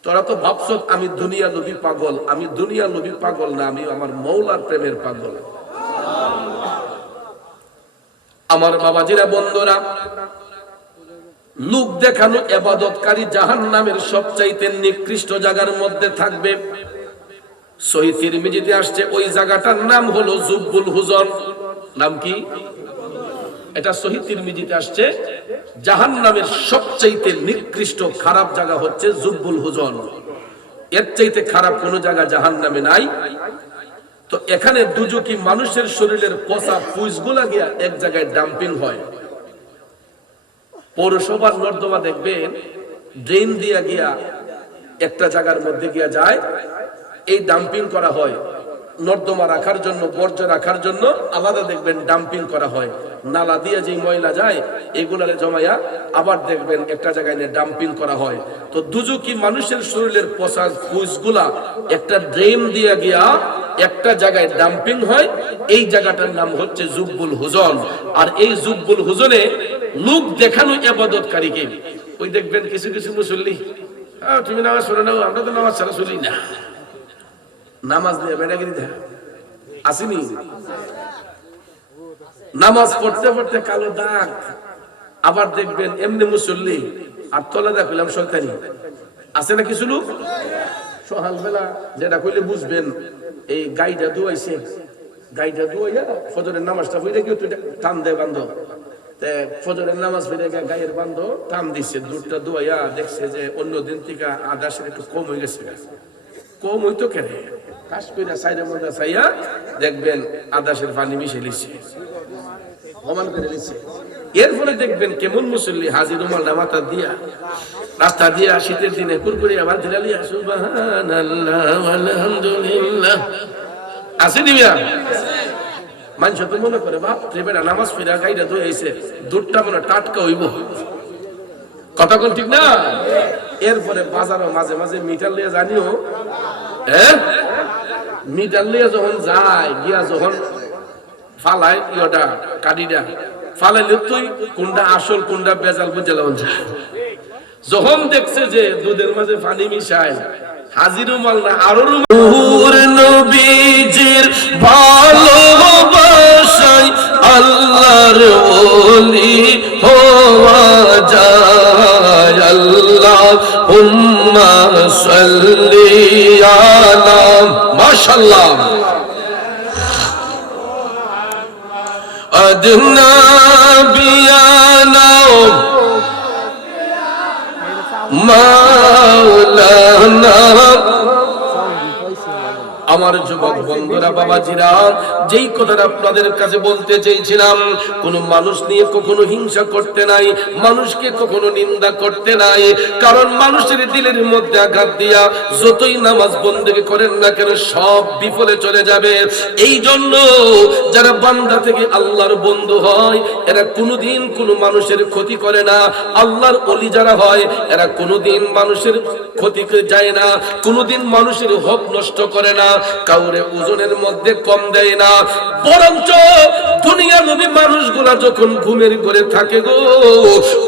তোরা তো ভাবছ আমি দুনিয়া নবী পাগল। আমি দুনিয়া নবী পাগল না, আমি আমার মৌলার প্রেমের পাগল। আমার বাবাজিরা, বন্ধুরা, লোক দেখানো ইবাদতকারী জাহান্নামের সবচাইতে নিকৃষ্ট জায়গার মধ্যে থাকবে। সহিহ তিরমিজিতে আসছে, ওই জায়গাটার নাম হলো জুব্বুল হুজন। নাম কি? এটা সহিহ তিরমিজিতে আসছে, জাহান্নামের সবচাইতে নিকৃষ্ট খারাপ জায়গা হচ্ছে জুব্বুল হুজন। এর চাইতে খারাপ কোন জায়গা জাহান্নামে নাই। তো এখানে দুজকি মানুষের শরীরের পচা পুইসগুলা গিয়া এক জায়গায় ডাম্পিং হয়। পৌরসভার নর্দমা দেখবেন ড্রেন দিয়া গিয়া একটা জায়গার মধ্যে গিয়া যায়, এই ডাম্পিং করা হয়। নর্দমা রাখার জন্য, বর্জ্য রাখার জন্য আলাদা দেখবেন ডাম্পিং করা হয়। নালা দিয়ে যে ময়লা যায় এগুলারে জমাইয়া আবার দেখবেন একটা জায়গায় নিয়ে ডাম্পিং করা হয়। তো দুজকি মানুষের শরীরের পচা কুচগুলা একটা ড্রেন দিয়ে গিয়া একটা জায়গায় ডাম্পিং হয়। এই জায়গাটার নাম হচ্ছে জুব্বুল হুজন। আর এই জুব্বুল হুজনে লোক দেখানো ইবাদতকারীকে ওই দেখবেন কিছু কিছু মুসল্লি, তুমি নামাজ পড়ো না, আমরা তো নামাজ ছাড়া চলি না, নামাজ নিয়ে বেড়াগিরি দেখা আসেনি। নামাজ পড়তে পড়তে কালো দাগ। আবার দেখবেন এমনি মুসল্লি আর তলা দেখলাম শয়তানি আছে না কিছু লোক। সকালবেলা যেটা কইলে বুঝবেন, এই গাইটা ধুয়াইছে, গাইটা ধুয়াইয়া ফজরের নামাজটা পড়ে গিয়ে তুই টান দে বান্ধ, ফজরের নামাজ পড়ে গিয়ে গায়ের বান্ধ টান দিচ্ছে, দুধটা ধুয়াইয়া দেখছে যে অন্য দিন থেকে আদাসের একটু কম হয়ে গেছে। কম হইতো কেন, কাশ্মীরা সাইডের মধ্যে চাইয়া দেখবেন আদাসের পানি মিশে লিছে, প্রমাণ করে লিছে। এর ফলে দেখবেন কেমন মুসল্লি হাজির রুমালটা মাথা দিয়া রাস্তা দিয়া শীতের দিনে কুরকুরি আবার দিলালিয়া সুবহানাল্লাহ আলহামদুলিল্লাহ আসেনি মিয়া। মানুষ তো মনে করে বাপ ত্রিবেলা নামাজ ফিরা গাইটা ধুয়েছে, দুধটা মনে টাটকা হইব, কথা কোন ঠিক না। এরপরে বাজারও মাঝে মাঝে মিটার লিয়ে জানিও, মিটার লিয়ে যখন যায় গিয়া যখন ফালায় ইয়টা কাটিটা ফালাইলে তুই কোনটা আসল কোনটা বেজাল বুঝে লওয়া যায়। যখন দেখছে যে দুধের মাঝে পানি মিশায় হাজিরও মাল না আরো নবীজির ভালোবাসায় আল্লাহর ওলি হওয়া যায়। আল্লাহুম্মা সাল্লি আলা মাশাআল্লাহ আদনা বিয়ানা মাওলানা। আমার যুবক বন্ধুরা, বাবাজিরা, যেই কথাটা আপনাদের কাছে বলতে চেয়েছিলাম, কোন মানুষ নিয়ে কখনো হিংসা করতে নাই, মানুষকে কখনো নিন্দা করতে নাই। কারণ মানুষের দিলের মধ্যে আঘাত দিয়া যতই নামাজ বন্দেগী করেন না কেন সব বিফলে চলে যাবে। এই জন্য যারা বান্দা থেকে আল্লাহর বন্ধু হয় এরা কোনোদিন কোনো মানুষের ক্ষতি করে না। আল্লাহর ওলি যারা হয় এরা কোনোদিন মানুষের ক্ষতি করে যায় না, কোনোদিন মানুষের হক নষ্ট করে না, কাউরে ওজনের মধ্যে কম দেয় না। বরঞ্চ দুনিয়ার নবী মানুষগুলা যখন ঘুমের ঘরে থাকে গো,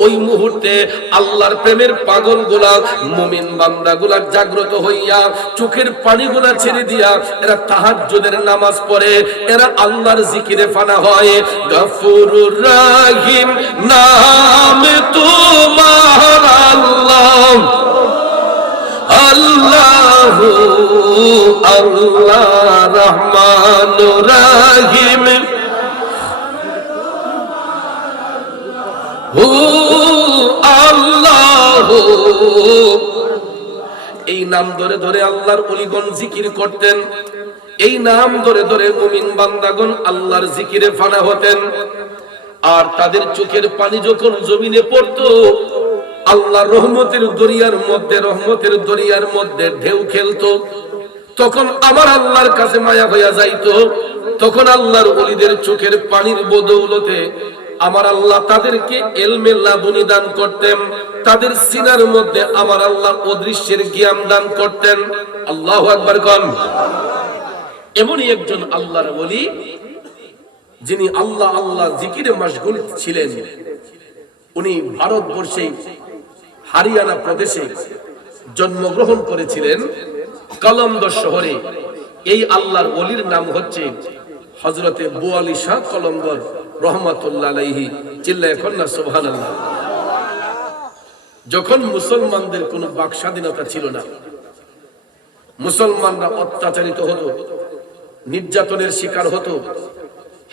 ওই মুহূর্তে আল্লাহর প্রেমের পাগল গুলা মুমিন বান্দা গুলা জাগ্রত হইয়া চোখের পানিগুলা ছেড়ে দিয়া এরা তাহাজ্জুদের নামাজ পড়ে, এরা আল্লাহর জিকিরে ফানা হয়। গফুরুর রহিম নাম তোমার আল্লাহ, আল্লাহ আল্লাহ রহমানুর রহিম, হু আল্লাহ। এই নাম ধরে ধরে আল্লাহর ওলিগণ জিকির করতেন, এই নাম ধরে ধরে মুমিন বান্দাগণ আল্লাহর জিকিরে ফানা হতেন। আর তাদের চোখের পানি যখন জমিনে পড়তো, আল্লাহর রহমতের দরিয়ার মধ্যে ঢেউ খেলতো, তখন আমার আল্লাহর কাছে মায়া হইয়া যাইতো। তখন আল্লাহর ওলিদের চোখের পানির বদৌলতে আমার আল্লাহ তাদেরকে ইলমে লাদুনী দান করতেন, তাদের সিনার মধ্যে আমার আল্লাহ অদৃশ্যের জ্ঞান দান করতেন। আল্লাহু আকবার কোন। এমনই একজন আল্লাহর ওলি যিনি আল্লাহ আল্লাহ জিকিরে মাশগুল ছিলেন। উনি ভারতবর্ষে হারিয়ানা প্রদেশে জন্মগ্রহণ করেছিলেন, কলন্দর শহরে। এই আল্লাহর ওলির নাম হচ্ছে হযরতে বুয়ালি শাহ কলন্দর রহমাতুল্লাহ আলাইহি। চিল্লায়ে কন্না সুবহানাল্লাহ। যখন মুসলমানদের কোনো বাক স্বাধীনতা ছিল না, মুসলমানরা অত্যাচারিত হতো, নির্যাতনের শিকার হতো,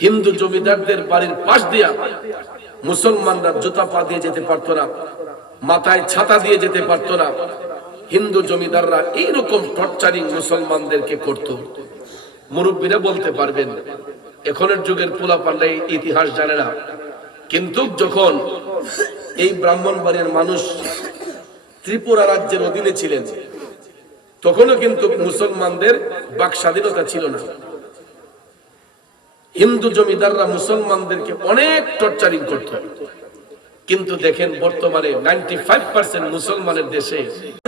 হিন্দু জমিদারদের বাড়ির পাশ দিয়া মুসলমানরা জুতা পা দিয়ে যেতে পারত না, মাথায় ছাতা দিয়ে যেতে পারত না। হিন্দু জমিদাররা এইরকম টর্চারিং মুসলমানদেরকে করত। মুরব্বীরা বলতে পারবেন, এখনের যুগের পোলাপানরা ইতিহাস জানে না, কিন্তু যখন এই ব্রাহ্মণবাড়িয়ার মানুষ ত্রিপুরা রাজ্যের অধীনে ছিলেন, তখনও কিন্তু মুসলমানদের বাক স্বাধীনতা ছিল না। হিন্দু জমিদাররা মুসলমানদেরকে অনেক টর্চারিং করত, কিন্তু দেখেন বর্তমানে 95% মুসলমানের দেশে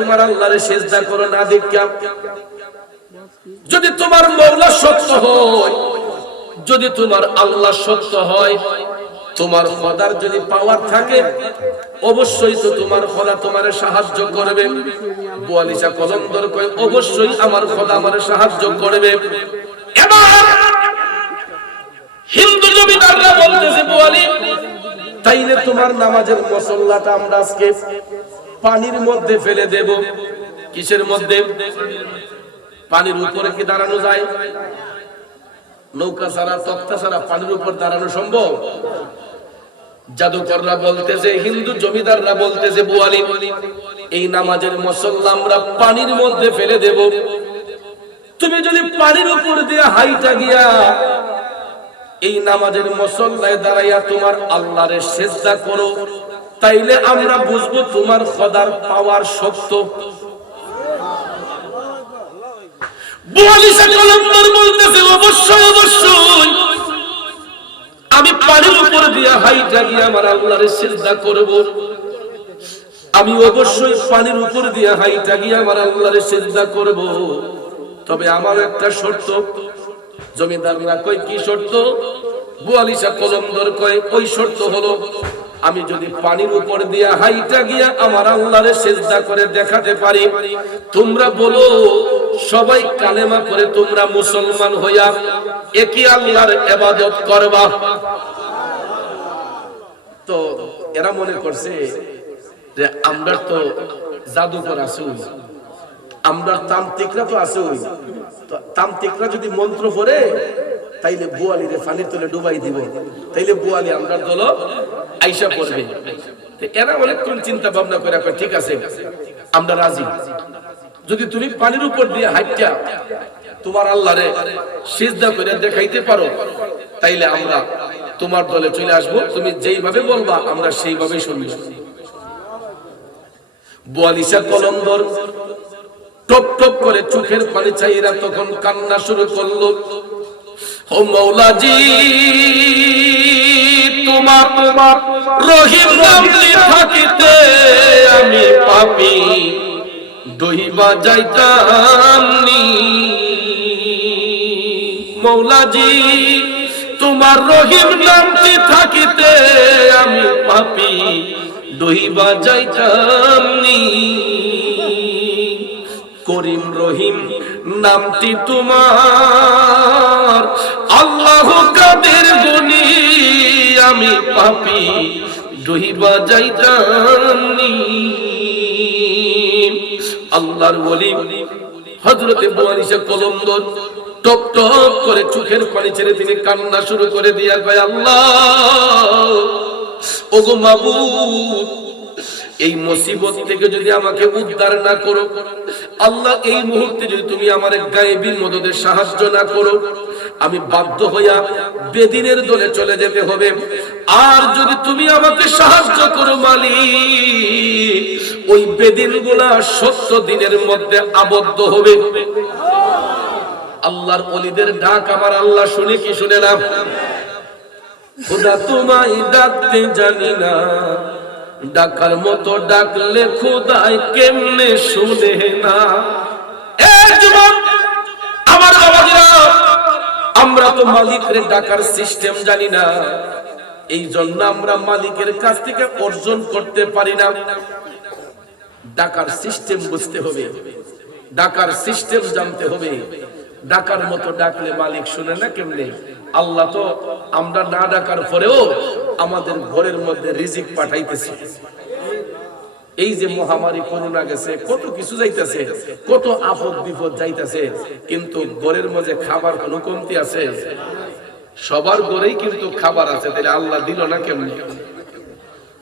তোমার আল্লাহরে সিজদা করো না দেখা, যদি তোমার মওলা সত্য হয়, যদি তোমার আল্লাহ সত্য হয়, তোমার খোদার যদি পাওয়ার থাকে, অবশ্যই তো তোমার খোদা তোমারে সাহায্য করবে। বুয়ালিশা কলন্দর কয় অবশ্যই আমার খোদা আমারে সাহায্য করবে। এবার হিন্দু জমিদাররা বলতেছে বুয়ালি, তাইলে তোমার নামাজের মুসল্লাটা আমরা আজকে পানির মধ্যে ফেলে দেব। কিসের মধ্যে? পানির উপরে কি দাঁড়ানো যায়? নৌকা ছাড়া, তক্তা ছাড়া পানির উপর দাঁড়ানো সম্ভব? জাদুকররা বলতেছে, হিন্দু জমিদাররা বলতেছে বুয়ালি, এই নামাজের মুসল্লা আমরা পানির মধ্যে ফেলে দেব। তুমি যদি পানির উপর দিয়ে হাইটা গিয়া এই নামাজের মুসল্লায় দাঁড়াইয়া তোমার আল্লাহরে সিজদা করো, তাইলে আমরা বুঝবো তোমার খোদার পাওয়ার শক্ত। বুয়ালিশা কলন্দর বলতেছে অবশ্যই অবশ্যই আমি পানির উপর দিয়ে হাইটা গিয়ে আমার আল্লাহরে সিজদা করব। আমি অবশ্যই পানির উপর দিয়ে হাইটা গিয়ে আমার আল্লাহরে সিজদা করব, তবে আমার একটা শর্ত। জমিদাররা কই কি শর্ত? বুয়ালিশা কলন্দর কয় ওই শর্ত হলো, আমি যদি পানির উপর দিয়ে হাইটা গিয়া আমার আল্লাহরে সিজদা করে দেখাতে পারি, তোমরা বলো সবাই কালেমা করে তোমরা মুসলমান হইয়া একই আল্লাহর ইবাদত করবা। তো এরা মনে করছে যে আমরা তো জাদুকর আছি, আমরা তান্ত্রিকরা তো আছি, তো তান্ত্রিকরা যদি মন্ত্র পড়ে তাইলে বুয়ালিরে পানির তলে ডুবাই দিব, তাইলে বুয়ালি আমরা দল আইসা পড়বে। এরা অনেকক্ষণ চিন্তা ভাবনা করে কয় ঠিক আছে আমরা রাজি, যদি তুমি পানির উপর দিয়ে হাইটা তোমার আল্লাহরে সিজদা করে দেখাইতে পারো, তাইলে আমরা তোমার দলে চলে আসবো, তুমি যেইভাবে বলবা আমরা সেইভাবেই শুনবো। বুয়ালিশা কলন্দর টপ টপ করে চোখের পানি চাইরা তখন কান্না শুরু করলো, ও মৌলাজি তোমার রহিম নামে থাকিতে আমি পাপী ডহিবা যাইতাম নি। মৌলাজি তোমার রহিম নামে থাকিতে আমি পাপী ডহিবা যাইতাম নি। করিম রহিম নামটি তোমার, আল্লাহ কাদের গুনি আমি পাপী ডহিবা যাইতাম নি। আল্লাহর ওলি হযরতে বুয়ালিশা কলন্দর টপ টপ করে চোখের পানি ছেড়ে তিনি কান্না শুরু করে দিয়া কয়, আল্লাহ ওগো মাবুদ, এই মুসিবত থেকে যদি আমাকে উদ্ধার না করো, আল্লাহ এই মুহূর্তে যদি তুমি আমার গায়েবীর মদদে সাহায্য না করো, আমি বাধ্য হইয়া বেদিনের দলে চলে যেতে হবে। আর যদি তুমি আমাকে সাহায্য করো মালিক, ওই বেদিনগুলা 70 দিনের মধ্যে আবদ্ধ হবে। আল্লাহর ওলিদের ডাক আমার আল্লাহ শুনে কি শুনে না? খোদা তোমায় ডাকতে জানি না, ডাকার মতো ডাকলে খোদাই কেমনে শুনে না। আমার বাবাজিরা, আমরা তো মালিকের ডাকার সিস্টেম জানি না, এই জন্য আমরা মালিকের কাছ থেকে অর্জন করতে পারি না। ডাকার সিস্টেম বুঝতে হবে, ডাকার সিস্টেম জানতে হবে। ডাকার মতো ডাকলে মালিক শুনে না কেমনে? আল্লাহ তো আমরা না ডাকার পরেও আমাদের ঘরের মধ্যে রিজিক পাঠাইতেছে। এই যে মহামারী করোনা গেছে, কত কিছু যাইতেছে, কত আপদ বিপদ যাইতেছে, কিন্তু ঘরের মধ্যে খাবার কোনো কমতি আছে? সবার ঘরেই কিন্তু খাবার আছে, তাহলে আল্লাহ দিল না কেমনে?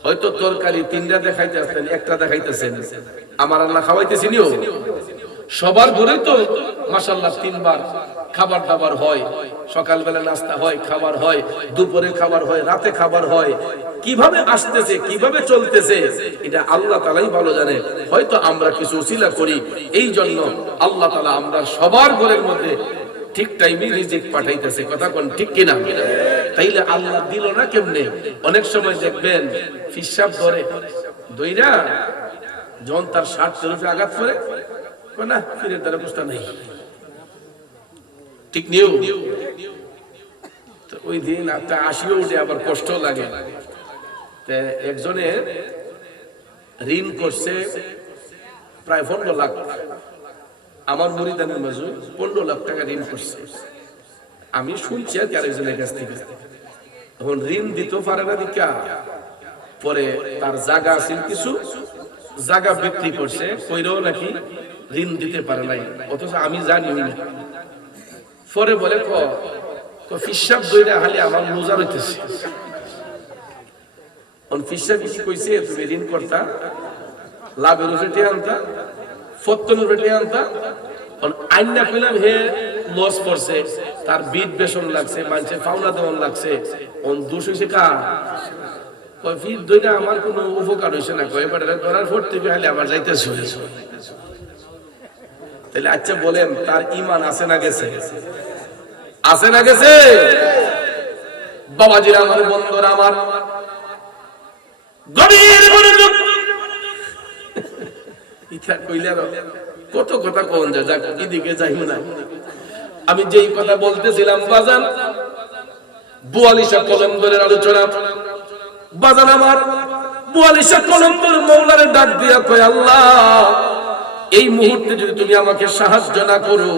হয়তো তরকারি 3টা দেখাইতেছেন, 1টা দেখাইতেছেন, আমার আল্লাহ খাওয়াইতেছিনিও। সবার ঘরেই তো মাশাআল্লাহ 3 বার খাবার দাবার হয়, সকালবেলা নাস্তা হয়, খাবার হয়, দুপুরে খাবার হয়, রাতে খাবার হয়। কিভাবে আসতেছে, কিভাবে চলতেছে, এটা আল্লাহ তাআলাই ভালো জানে। হয়তো আমরা কিছু উসিলা করি, এই জন্য আল্লাহ তাআলা আমরা সবার ঘরের মধ্যে ঠিক টাইমে রিজিক পাঠাইতেছে, কথা কোন ঠিক কিনা? তাইলে আল্লাহ দিল না কেমনে? অনেক সময় দেখবেন ফিসাব ধরে দইরা যখন তার 60 রুপে আঘাত করে না ফিরে তার অবস্থা নেই, ঠিক নিউ। তো ওই দিন একটা আসিও উঠে আবার কষ্ট লাগে। একজনের ঋণ করছে প্রায় 15 লাখ, আমার মুরিদানের মাঝে 15 লাখ টাকা ঋণ করছে। আমি শুনছি আর আরেকজনের কাছ থেকে, এখন ঋণ দিতে পারে না দিকা, পরে তার জায়গা আছে কিছু জায়গা বিক্রি করছে, কইরাও নাকি ঋণ দিতে পারে নাই, অথচ আমি জানি না। পরে বলে ফিসাব দইরা হালি আমার মোজা হইতেছে। ফিসাব কি কইছে, তুমি ঋণ করতা লাভের উপরে আনতা, ফত্তনের উপরে আনতা, আইনা কইলাম হে লস পড়ছে, তার বিট বেসন লাগছে, মানুষের পাওনা দেওয়ান লাগছে, দোষ হয়েছে কার? ফির দইটা আমার কোনো উপকার হয়েছে না, কয়েকবার ধরার পর থেকে হালে আমার যাইতেছে। তাহলে আচ্ছা বলেন তার ঈমান আছে না গেছে? আছে না গেছে? বাবাজিরা আমার, বন্ধুরা আমার, গভীর মনোযোগ। ইচ্ছা কইলে কত কথা কোন যায়, যাক এদিকে যাইব না। আমি যেই কথা বলতেছিলাম বাজান, 42 কলমদরের আলোচনা। বাজান আমার, 42 কলমদর মওলারে ডাক দিয়া কয়, আল্লাহ এই মুহূর্তে যদি তুমি আমাকে সাহায্য না করো,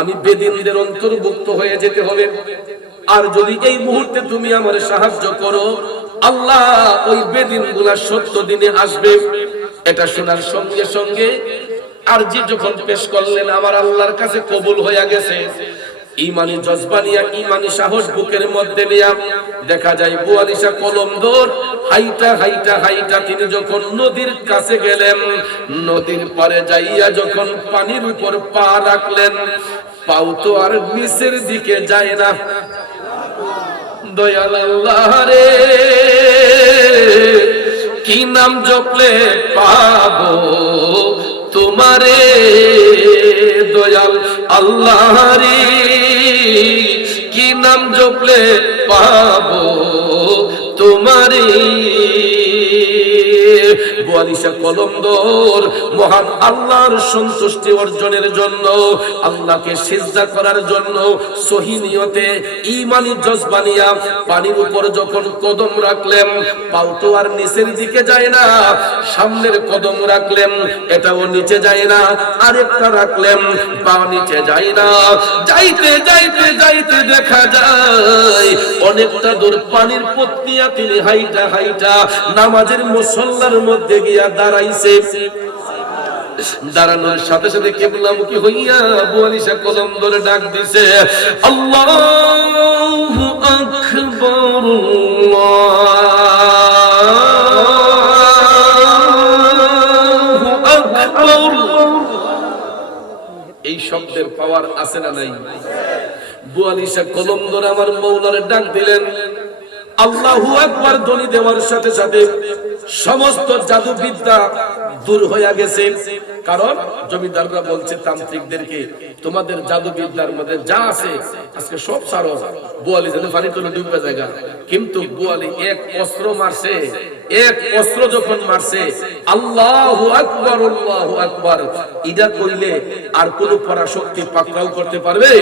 আমি বেদিনদের অন্তর্ভুক্ত হয়ে যেতে হবে। আর যদি এই মুহূর্তে তুমি আমার সাহায্য করো, আল্লাহ ওই বেদিনগুলা সত্য দিনে আসবে। এটা শোনার সঙ্গে সঙ্গে আরজি যখন পেশ করলেন, আমার আল্লাহর কাছে কবুল হয়ে গেছে। ইমানি জজবা নিয়া, ইমানি সাহস বুকের মধ্যে নিয়া দেখা যায় 42 কলমদর হাইটা হাইটা হাইটা তিনি যখন নদীর কাছে গেলেন, নদীর পারে যাইয়া যখন পানির উপর পা রাখলেন, পাও তো আর নিচের দিকে যায় না। দয়াল আল্লাহ রে, কি নাম জপলে পাবো তোমারে, দয়াল আল্লাহ রে, কি নাম জপলে পাবো তোমারে। 42 কলমদর মহান আল্লাহর সন্তুষ্টি অর্জনের জন্য, আল্লাহকে সিজদা করার জন্য সহি নিয়তে ঈমানি জজবা নিয়া পানির উপর যখন কদম রাখলেন, পাও তো আর নিচের দিকে যায় না। সামনের কদম রাখলেন, এটাও নিচে যায় না, আরেকটা রাখলেন, পা নিচে যায় না। যাইতে যাইতে যাইতে দেখা যায় অনেকটা দূর পানির পথিয়া তিনি হাইটা হাইটা নামাজের মুসল্লার মধ্যে গিয়া দাঁড়াইছে। দাঁড়ানোর সাথে সাথে কিবলামুখী হইয়া 42 কলমদর ডাক দিছে, আল্লাহু আকবার, আল্লাহু আকবার। এই শব্দের পাওয়ার আছে না নাই? 42 কলমদর আমার মওলারে ডাক দিলেন। আল্লাহু আকবার ধ্বনি দেওয়ার সাথে সাথে সমস্ত জাদু বিদ্যা দূর হয়ে গেছে। কারণ জমিদাররা বলছে তান্ত্রিকদেরকে, তোমাদের জাদু বিদ্যার মধ্যে যা আছে আজকে সব সারো। 42 জনে পানি তুলে ডুববে জায়গা, কিন্তু 42 এক অস্ত্র মারছে, এক অস্ত্র যখন মারছে, আল্লাহু আকবার আল্লাহু আকবার, ইদা কইলে আর কোন পরাশক্তি পাকড়াও করতে পারবে?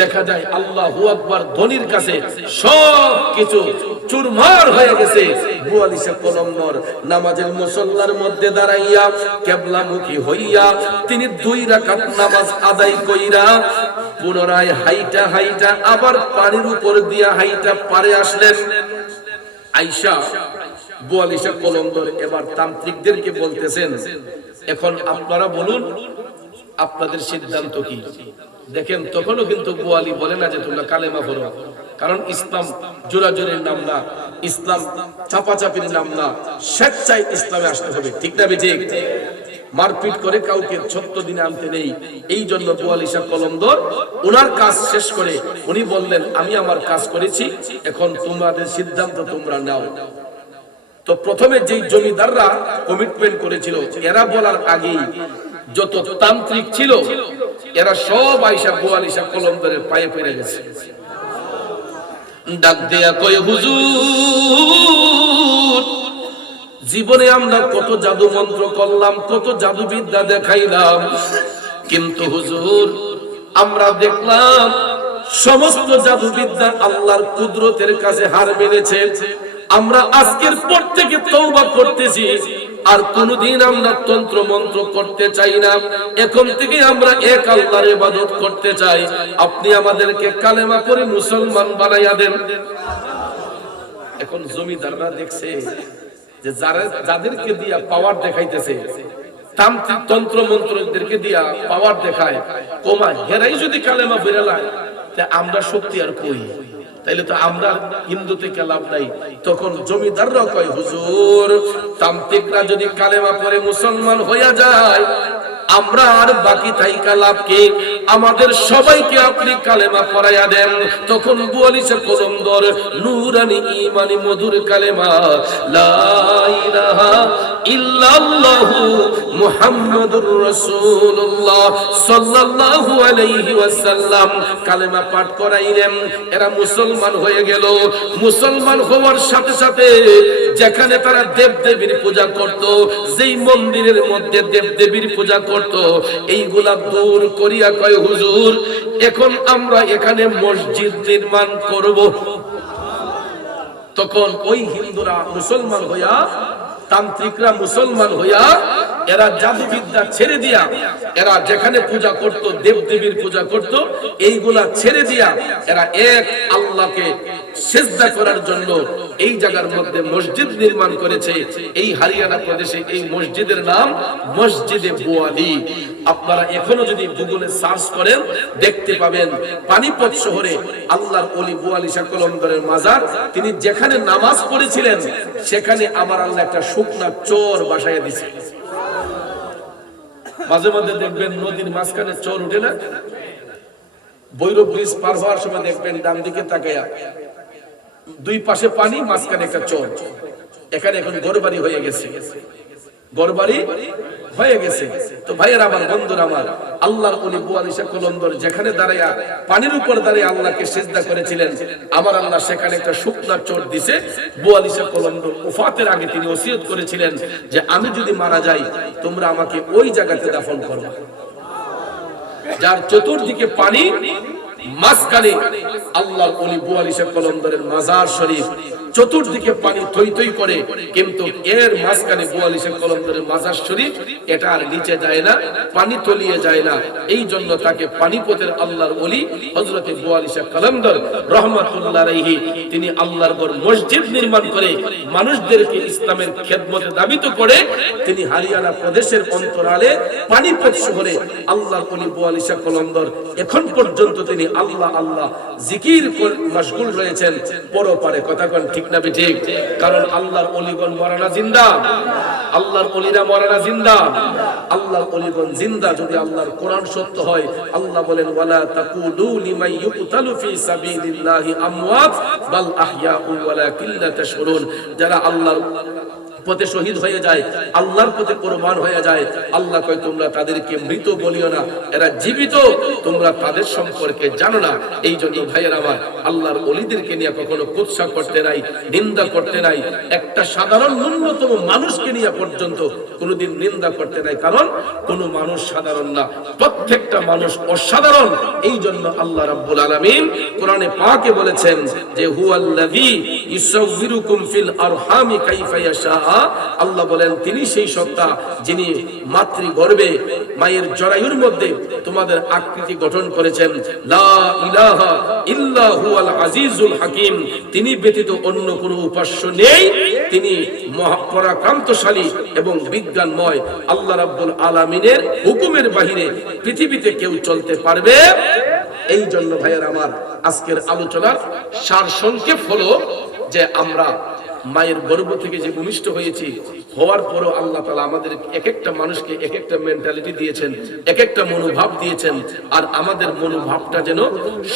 দেখা যায় আল্লাহু আকবার ধ্বনির কাছে সব কিছু চুরমার হয়ে গেছে। 42 কলমদর নামাজের মুসল্লার মধ্যে দাঁড়াইয়া কিবলামুখী হইয়া তিনি 2 রাকাত নামাজ আদায় কইরা পুনরায় হাইটা হাইটা আবার পানির উপর দিয়া হাইটা পারে আসলেন। আয়েশা 42 কলমদর এবার তান্ত্রিকদেরকে বলতেছেন, এখন আপনারা বলুন আপনাদের সিদ্ধান্ত কি? দেখেন তখনও কিন্তু 42 বলে না যে তোমরা কালেমা পড়ো, কারণ ইসলাম জোরাজোরের নাম না, ইসলাম চাপাচাপির নাম না, স্বেচ্ছায় ইসলামে আসতে হবে, ঠিক না বেঠিক? মারপিট করে কাউকে 7 দিনে আনতে নেই। এই জন্য 42 কলমদর ওনার কাজ শেষ করে উনি বললেন, আমি আমার কাজ করেছি, এখন তোমাদের সিদ্ধান্ত তোমরা নাও। তো প্রথমে যেই জমিদাররা কমিটমেন্ট করেছিল, এরা বলার আগেই যত তান্ত্রিক ছিল এরা সব আইসা বুয়ালিশা কলন্দরের পায়ে পড়ে গেছে। ডাক দেয়া কয়, হুজুর জীবনে আমরা কত জাদু মন্ত্র করলাম, কত জাদুবিদ্যা দেখাইলাম, কিন্তু হুজুর আমরা দেখলাম সমস্ত জাদুবিদ্যা আল্লাহর কুদরতের কাছে হার মেনেছে। আমরা আজকের পর থেকে তওবা করতেছি, আর কোনদিন আমরা তন্ত্র মন্ত্র করতে চাই না। এখন থেকে আমরা এক আল্লাহর ইবাদত করতে চাই। আপনি আমাদেরকে কালেমা করে মুসলমান বানাইয়া দেন। এখন জমিদাররা দেখছে যে যাদেরকে দিয়া পাওয়ার দেখাইতেছে, তান্ত্রিক তন্ত্র মন্ত্রদেরকে দিয়া পাওয়ার দেখায়, কমায়, হেরাই যদি কালেমা বেরালায় তা আমরা শক্তি আর কই, তাইলে তো আমরা হিন্দু থেকে লাভ নাই। তখন জমিদাররা কয়, হুজুর তান্ত্রিকরা যদি কালেমা পড়ে মুসলমান হইয়া যায়, আমরা আর বাকি থাইকা লাভ কি? আমাদের সবাইকে আপনি কালেমা পড়াইয়া দেন। তখন বুয়ালিশা কলন্দর নূরানি ঈমানি মধুর কালেমা লা ইলাহা ইল্লাল্লাহু মুহাম্মাদুর রাসূলুল্লাহ সাল্লাল্লাহু আলাইহি ওয়াসাল্লাম কালেমা পাঠ করাইলেন। এরা মুসলমান হয়ে গেল। মুসলমান হওয়ার সাথে সাথে যেখানে তারা দেবদেবীর পূজা করত, যেই মন্দিরের মধ্যে দেবদেবীর পূজা করত, এইগুলা দূর করিয়া কয়, হুজুর এখন আমরা এখানে মসজিদ নির্মাণ করব। তখন ওই হিন্দুরা মুসলমান হইয়া, তান্ত্রিকরা মুসলমান হইয়া, এরা জাদুবিদ্যা ছেড়ে দিয়া, এরা যেখানে পূজা করত, দেবদেবীর পূজা করত, এইগুলা ছেড়ে দিয়া এরা এক আল্লাহকে সিজদা করার জন্য এই জায়গার মধ্যে মসজিদ নির্মাণ করেছে। এই হরিয়ানা প্রদেশে এই মসজিদের নাম মসজিদে বুয়ালি। আপনারা এখনো যদি গুগলে সার্চ করেন দেখতে পাবেন পানিপত শহরে আল্লাহর ওলি বুয়ালি শাহ কলন্দরের মাজার। তিনি যেখানে নামাজ পড়েছিলেন সেখানে আমার আল্লাহ একটা শুকনা চোর বাসায় দিয়েছে। মাঝে মাঝে দেখবেন নদীর মাঝখানে চোর উঠে না, বৈরব ব্রিজ পার হওয়ার সময় দেখবেন ডান দিকে তাকায়া দুই পাশে পানি, মাঝখানে একটা চর। এখানে এখন ঘরবাড়ি হয়ে গেছে, ঘরবাড়ি হয়ে গেছে। তো ভাইয়ের আমার, বন্ধুরা আমার, আল্লাহর ওলি বুয়ালি শাহ কলন্দর যেখানে দাঁড়ায়া পানির উপর দাঁড়িয়ে আল্লাহকে সিজদা করেছিলেন, আমার আল্লাহ সেখানে একটা শুকনা চোর দিছে। বুয়ালি শাহ কলন্দর ওফাতের আগে তিনি ওসিয়ত করেছিলেন যে আমি যদি মারা যাই তোমরা আমাকে ওই জায়গাতে দাফন করো, যার চতুর্দিকে পানি, মাঝখানে আল্লাহর ওলি বুয়ালি শাহ কলন্দরের মাজার শরীফ। চতুর্দিকে পানি থই থই করে, কিন্তু এর মাঝখানে বুয়ালি শাহ কলন্দরের মাজার শরীফ। এটা আর নিচে যায় না, পানি তলিয়ে যায় না। এই জন্য তাকে পানিপতের আল্লাহর ওলি হযরতে বুয়ালি শাহ কলন্দর রাহমাতুল্লাহ আলাইহি তিনি আল্লাহর ঘর মসজিদ নির্মাণ করে মানুষদেরকে ইসলামের খেদমতে দাবিত করে তিনি হরিয়ানা প্রদেশের অন্তরালে পানিপত শহরে আল্লাহর ওলি বুয়ালি শাহ কলন্দর এখন পর্যন্ত তিনি আল্লাহ আল্লাহ জিকির করে মশগুল রয়েছেন। পরপারে কথা কোন ঠিক না ঠিক? কারণ আল্লাহর ওলিগণ মরানা জিন্দা, আল্লাহর ওলিরা মরানা জিন্দা, আল্লাহর ওলিগণ জিন্দা। যদি আল্লাহর কোরআন সত্য হয়, আল্লাহ বলেন ওয়ালা তাকুলু লিমান ইউকতালু ফি সাবিলিল্লাহি আমওয়াত বাল আহইয়াউ ওয়ালাকিন লা তাশউরুন। যারা আল্লাহর পথে শহীদ হয়ে যায়, আল্লাহর পথে কুরবান হয়ে যায়, আল্লাহ কয় তোমরা তাদেরকে মৃত বলিও না, এরা জীবিত, তোমরা তাদের সম্পর্কে জানো না। এই জন্য ভাইয়ের আমার, আল্লাহর ওলিদেরকে নিয়ে কখনো কুৎসা করতে নাই, নিন্দা করতে নাই। একটা সাধারণ ন্যূনতম মানুষকে নিয়ে পর্যন্ত কোনোদিন নিন্দা করতে নাই, কারণ কোন মানুষ সাধারণ না, প্রত্যেকটা মানুষ অসাধারণ। এই জন্য আল্লাহ রাব্বুল আলামিন কোরআনে পাকে বলেছেন যে হুয়াল্লাযী ইউসাউবিরুকুম ফিল আরহামি কাইফা ইয়াশা। আল্লাহ বলেন তিনি সেই সত্তা যিনি মাতৃগর্ভে মায়ের জরায়ুর মধ্যে তোমাদের আকৃতি গঠন করেছেন। লা ইলাহা ইল্লা হুয়াল আজিজুল হাকিম। তিনি ব্যতীত অন্য কোনো উপাস্য নেই, তিনি মহাপরাক্রান্তশালী এবং বিজ্ঞানময়। আল্লাহ রাব্বুল আলামিনের হুকুমের বাহিরে পৃথিবীতে কেউ চলতে পারবে? এই জন্য ভাইয়ের আমার, আজকের আলোচনার সার সংক্ষেপ হলো যে আমরা মায়ের গর্ভ থেকে যে ভূমিষ্ঠ হয়েছি, হওয়ার পরও আল্লাহ তাআলা আমাদের এক একটা মানুষকে এক একটা মেন্টালিটি দিয়েছেন, এক একটা মনোভাব দিয়েছেন। আর আমাদের মনোভাবটা যেন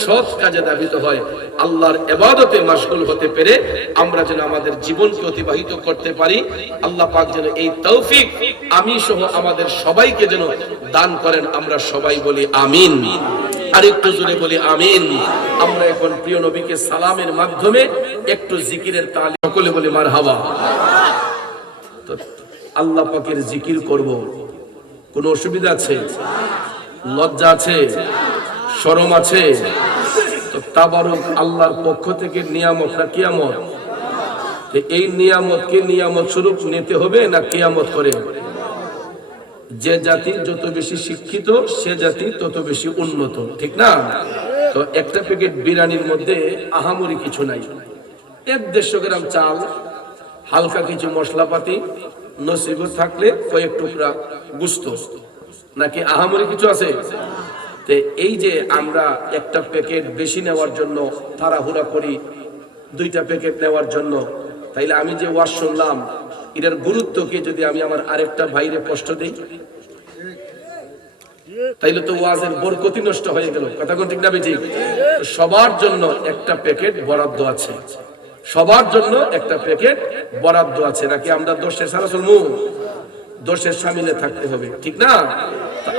সৎ কাজে ধাবিত হয়, আল্লাহর ইবাদতে মাশগুল হতে পেরে আমরা যেন আমাদের জীবনকে অতিবাহিত করতে পারি। আল্লাহ পাক যেন এই তৌফিক আমি সহ আমাদের সবাইকে যেন দান করেন। আমরা সবাই বলি আমিন, আর একটু জোরে বলি আমিন। আমরা এখন প্রিয় নবীকে সালামের মাধ্যমে একটু জিকিরের তালিম সকলে বলি মারহাবা। তো আল্লাহ পাকের জিকির করব, কোনো অসুবিধা আছে? লজ্জা আছে? শরম আছে? তো তাবারক আল্লাহর পক্ষ থেকে নিয়ামত না কিয়ামত? এই নিয়ামতকে নিয়ামত স্বরূপ নিতে হবে না কিয়ামত করে? যে জাতি যত বেশি শিক্ষিত সে জাতি তত বেশি উন্নত, ঠিক না? তো একটা প্যাকেট বিরিয়ানির মধ্যে আহামরি কিছু নাই, 150 গ্রাম চাল, হালকা কিছু মশলাপাতি, নসিব থাকলে কয়েক টুকরা গোশত, নাকি আহামরি কিছু আছে? তো এই যে আমরা একটা প্যাকেট বেশি নেওয়ার জন্য তাড়াহুড়া করি, 2টা প্যাকেট নেওয়ার জন্য, তাইলে আমি যে ওয়াজ শুনলাম এটার গুরুত্ব কি যদি আমি আমার আরেকটা ভাইরে কষ্ট দেই? তাইলে তো ওয়াজের বরকতি নষ্ট হয়ে গেল। কথা কোন ঠিক না বেঠিক? সবার জন্য একটা প্যাকেট বরাদ্দ আছে, সবার জন্য একটা প্যাকেট বরাদ্দ আছে, নাকি আমরা দোষের সারা চলবো? দোষের সামিলে থাকতে হবে, ঠিক না?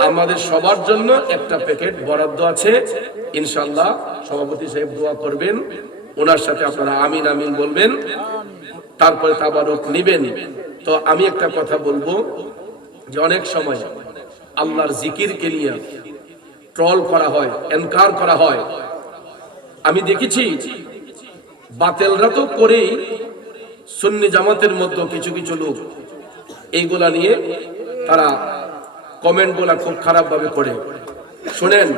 আমাদের সবার জন্য একটা প্যাকেট বরাদ্দ আছে। ইনশাআল্লাহ সভাপতি সাহেব দোয়া করবেন, ওনার সাথে আপনারা আমিন আমিন বলবেন, তারপরে তাবারক নিবেন। তো আমি একটা কথা বলবো যে অনেক সময় আল্লাহর জিকিরকে নিয়ে ট্রল করা হয়, এনকার করা হয়। আমি দেখেছি বাতিলরা তো করেই, সুন্নি জামাতের মধ্যে কিছু কিছু লোক এইগুলা নিয়ে তারা কমেন্ট গুলা খুব খারাপ ভাবে করে। শুনেন,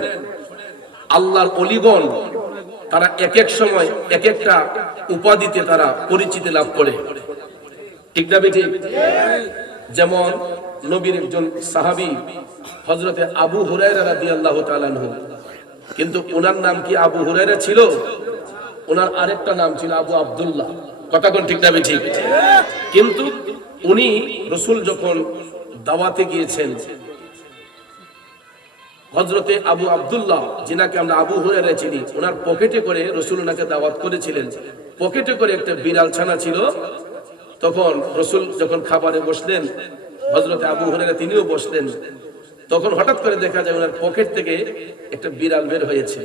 আল্লাহর ওলিগণ তারা এক এক সময় এক একটা উপাধিতে তারা পরিচিতি লাভ করে, ঠিক না বেঠিক? যেমন নবীর একজন সাহাবী হযরতে আবু হুরায়রা রাদিয়াল্লাহু তাআলা আনহু, কিন্তু ওনার নাম কি আবু হুরায়রা ছিল? ওনার আরেকটা নাম ছিল আবু আব্দুল্লাহ। কথা কোন ঠিক না বেঠিক? কিন্তু উনি রাসূল যখন দাওয়াতে গিয়েছেন, হযরতে আবু আব্দুল্লাহ, যিনাকে আমরা আবু হুরায়রা চিনি, ওনার পকেটে করে রাসূল ওনাকে দাওয়াত করেছিলেন। পকেটে করে একটা বিড়াল ছানা ছিল। তখন রাসূল যখন খাবারে বসলেন, হযরতে আবু হুরায়রা তিনিও বসলেন। তখন হঠাৎ করে দেখা যায় ওনার পকেট থেকে একটা বিড়াল বের হয়েছে।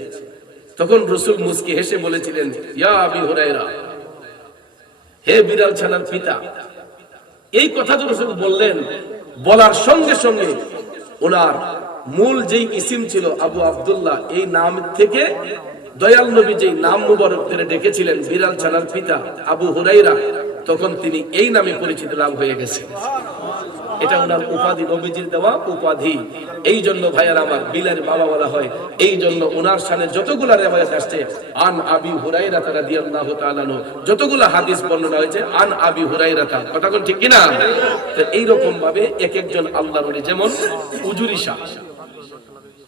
তখন রাসূল মুস্কি হেসে বলেছিলেন, ইয়া আবু হুরায়রা, হে বিড়াল ছানার পিতা। এই কথা যখন রাসূল বললেন, বলার সঙ্গে সঙ্গে ওনার মূল যেই ইসিম ছিল আবু আব্দুল্লাহ, এই নাম থেকে দয়াল নবী যেই নাম মুবারক করে ডেকেছিলেন বিড়াল ছানার পিতা আবু হুরায়রা, তখন তিনি এই নামে পরিচিত লাভ হয়ে গেছে। এটা ওনার উপাধি, নবীজির দেওয়া উপাধি। এই জন্য ভাইয়ার আমার বিলালের বাবা বলা হয়। এই জন্য ওনার শানে যতগুলা রিওয়ায়াত আসছে আন আবি হুরায়রা রাদিয়াল্লাহু তাআলা আনহু, যতগুলা হাদিস বর্ণনা হয়েছে আন আবি হুরায়রা। কথা কোন ঠিক কি না? তো এই রকম ভাবে এক একজন আল্লাহর ওলি, যেমন উজুরি শাহ,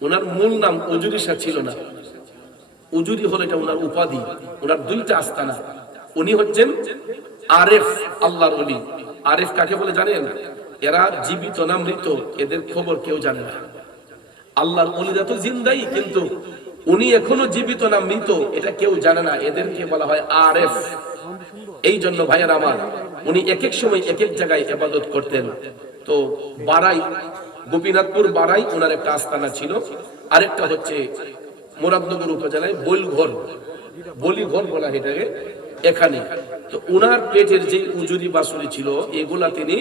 ওনার মূল নাম উজুরি শাহ ছিল না। উজুরি হলো এটা ওনার উপাধি, ওনার 2টা আস্তানা। উনি হচ্ছেন আরেফ, আল্লাহর ওলি। আরেফ কাকে বলে জানেন? এরা জীবিত না মৃত এদের খবর কেউ জানে না। আল্লাহর ওলিরা তো জিন্দাই, কিন্তু উনি এখনো জীবিত না মৃত এটা কেউ জানে না, এদেরকে বলা হয় আরেফ। এই জন্য ভাইয়ার আমার, উনি এক এক সময় এক এক জায়গায় ইবাদত করতেন। তো বারাই, গোপীনাথপুর বারাই ওনার একটা আস্তানা ছিল। আরেকটা হচ্ছে মুরাদনগর উপজেলায় বলঘর, বলিঘর বলা এটাকে, এখানে। তো ওনার পেটের যে উজুরি বাসুরি ছিল, এগুলা তিনি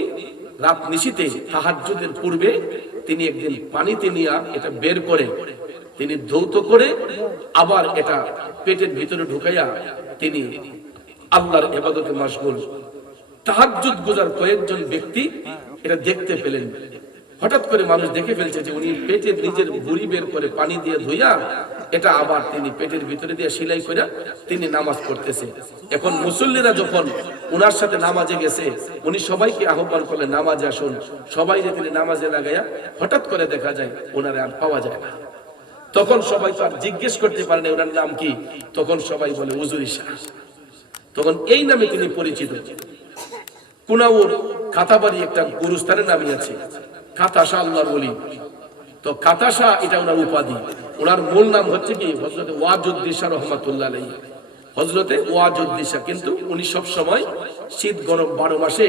রাত নিশিতে তাহাজ্জুদের পূর্বে তিনি একদিন পানিতে নিয়ে এটা বের করে তিনি ধৌত করে আবার এটা পেটের ভিতরে ঢুকাইয়া তিনি আল্লাহর ইবাদতে মাশগুল। তাহাজ্জুদ গুজার কয়েকজন ব্যক্তি এটা দেখতে পেলেন। হঠাৎ করে মানুষ দেখে ফেলছে যে উনি পেটের নিজের ভুঁড়ি বের করে পানি দিয়ে ধুইয়া এটা আবার তিনি পেটের ভিতরে দিয়ে সেলাই করে তিনি নামাজ পড়তেছে। এখন মুসল্লিরা যখন উনার সাথে নামাজে গেছে, উনি সবাইকে আহ্বান করলেন নামাজে আসুন। সবাই যে তিনি নামাজে লাগাইয়া হঠাৎ করে দেখা যায় ওনারে আর পাওয়া যায় না। তখন সবাই তো আর জিজ্ঞেস করতে পারে না ওনার নাম কি, তখন সবাই বলে উজুরি শাহ। তখন এই নামে তিনি পরিচিত। কুনাউর কাতাবাড়ি একটা গুরুস্থানের নামই আছে, কাতাশা আল্লাহর ওলি। তো কাতাশা এটা ওনার উপাধি। ওনার মূল নাম হচ্ছে কি হযরত ওয়াজুদ্দিশা রহমাতুল্লাহ আলাইহি, হযরতে ওয়াজুদ্দিশা। কিন্তু উনি সব সময় শীত গরম 12 মাসে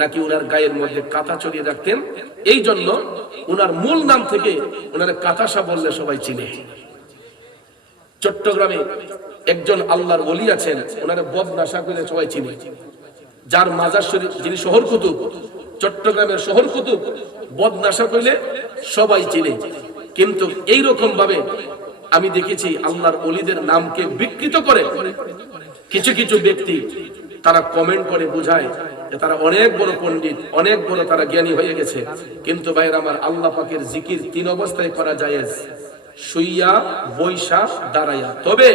নাকি ওনার গায়ের মধ্যে কাঁথা চড়িয়ে রাখতেন। এই জন্য ওনার মূল নাম থেকে ওনার কাতাশা বললে সবাই চিনে। চট্টগ্রামে একজন আল্লাহর ওলি আছেন, ওনার বদনাশা করে সবাই চিনে, যার মাজার শরীফ, যিনি শহর কুতুব, চট্টগ্রামের শহর কুতুব, বদনাশা করলে সবাই চিনে। কিন্তু এই রকম ভাবে আমি দেখেছি আল্লাহর ওলিদের নামকে বিকৃত করে কিছু কিছু ব্যক্তি তারা কমেন্ট করে বোঝায় যে তারা অনেক বড় পণ্ডিত, অনেক বড় তারা জ্ঞানী হয়ে গেছে। কিন্তু ভাইরা আমার, আল্লাহ পাকের জিকির 3 অবস্থায় করা জায়েজ: শুইয়া, বৈশা, দাঁড়াইয়া। তবে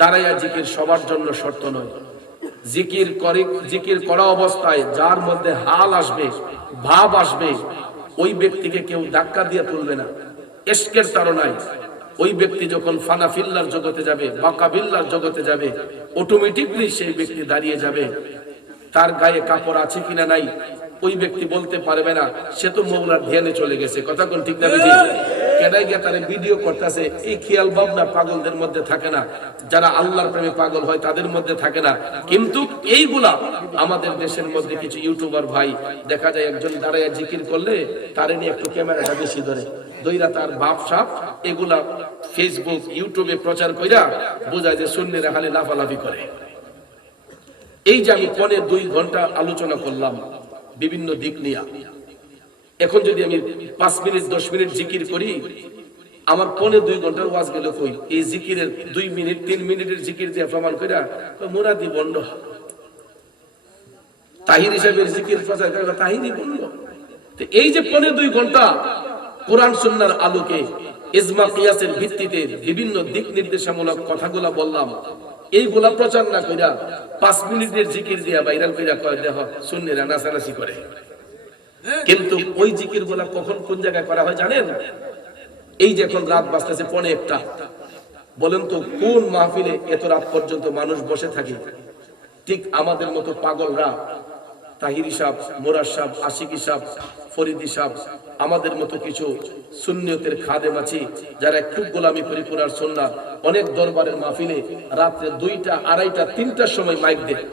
দাঁড়াইয়া জিকির সবার জন্য শর্ত নয়। জিকির করা অবস্থায় যার মধ্যে হাল আসবে, ভাব আসবে, ওই ব্যক্তিকে কেউ ধাক্কা দিয়ে তুলবে না। ইশকের তাড়নায় ওই ব্যক্তি যখন ফানাফিল্লার জগতে যাবে, বাকাবিল্লার জগতে যাবে, অটোমেটিকলি সেই ব্যক্তি দাঁড়িয়ে যাবে। তার গায়ে কাপড় আছে কিনা নাই ওই ব্যক্তি বলতে পারবে না, সে তো মৌলার ধ্যানে চলে গেছে। কথা কোন ঠিক না বেঠিক? কেডাই গিয়ে তারা ভিডিও করতেছে, এই খেয়াল ভাবনা পাগলদের মধ্যে থাকে না, যারা আল্লাহর প্রেমে পাগল হয় তাদের মধ্যে থাকে না। কিন্তু এইগুলা আমাদের দেশের মধ্যে কিছু ইউটিউবার ভাই দেখা যায়, একজন দাঁড়ায় জিকির করলে তারে নিয়ে একটু ক্যামেরাটা বেশি ধরে দইরা তার বাপ সাপ এগুলা ফেসবুক ইউটিউবে প্রচার কইরা বোঝায় যে সুন্নিরা খালি লাফালাফি করে। এই যে আমি 2 ঘন্টা আলোচনা করলাম বিভিন্ন দিক নিয়ে, এখন যদি আমি 5 মিনিট 10 মিনিট জিকির করি, আমার 2 ঘন্টার ওয়াজ গেল কই? এই জিকিরের 2 মিনিট 3 মিনিটের জিকির দিয়ে প্রমাণ কইরা মুরাদি বন্ধ, তাহির হিসাবের জিকির প্রচার করা তাহিরি বন্ধ। তো এই যে 2 ঘন্টা কোরআন সুন্নাহর আলোকে ইজমা কিয়াসের ভিত্তিতে বিভিন্ন দিক নির্দেশামূলক কথাগুলা বললাম, এইগুলা প্রচার না কইরা 5 মিনিটের জিকির দিয়া ভাইরাল কইরা কয় দেখো সুন্নিরা নাচানাচি করে। কিন্তু ওই জিকির গুলা কখন কোন জায়গায় করা হয় জানেন? এই যে এখন রাত বাজতেছে 1:45, বলেন তো কোন মাহফিলে এত রাত পর্যন্ত মানুষ বসে থাকে? ঠিক আমাদের মতো পাগলরা, তাহিরি সাহেব, মোরাদ সাহেব, আশিকি সাহেব, ফরিদি সাহেব, আমাদের মতো কিছু সুন্নিয়তের খাদেম আছি যারা একটু গোলামি করি কোরআন সুন্নাহ, অনেক দরবারের মাহফিলে রাত্রে 2টা, 2:30টা, 3টার সময় মাইক দেয়।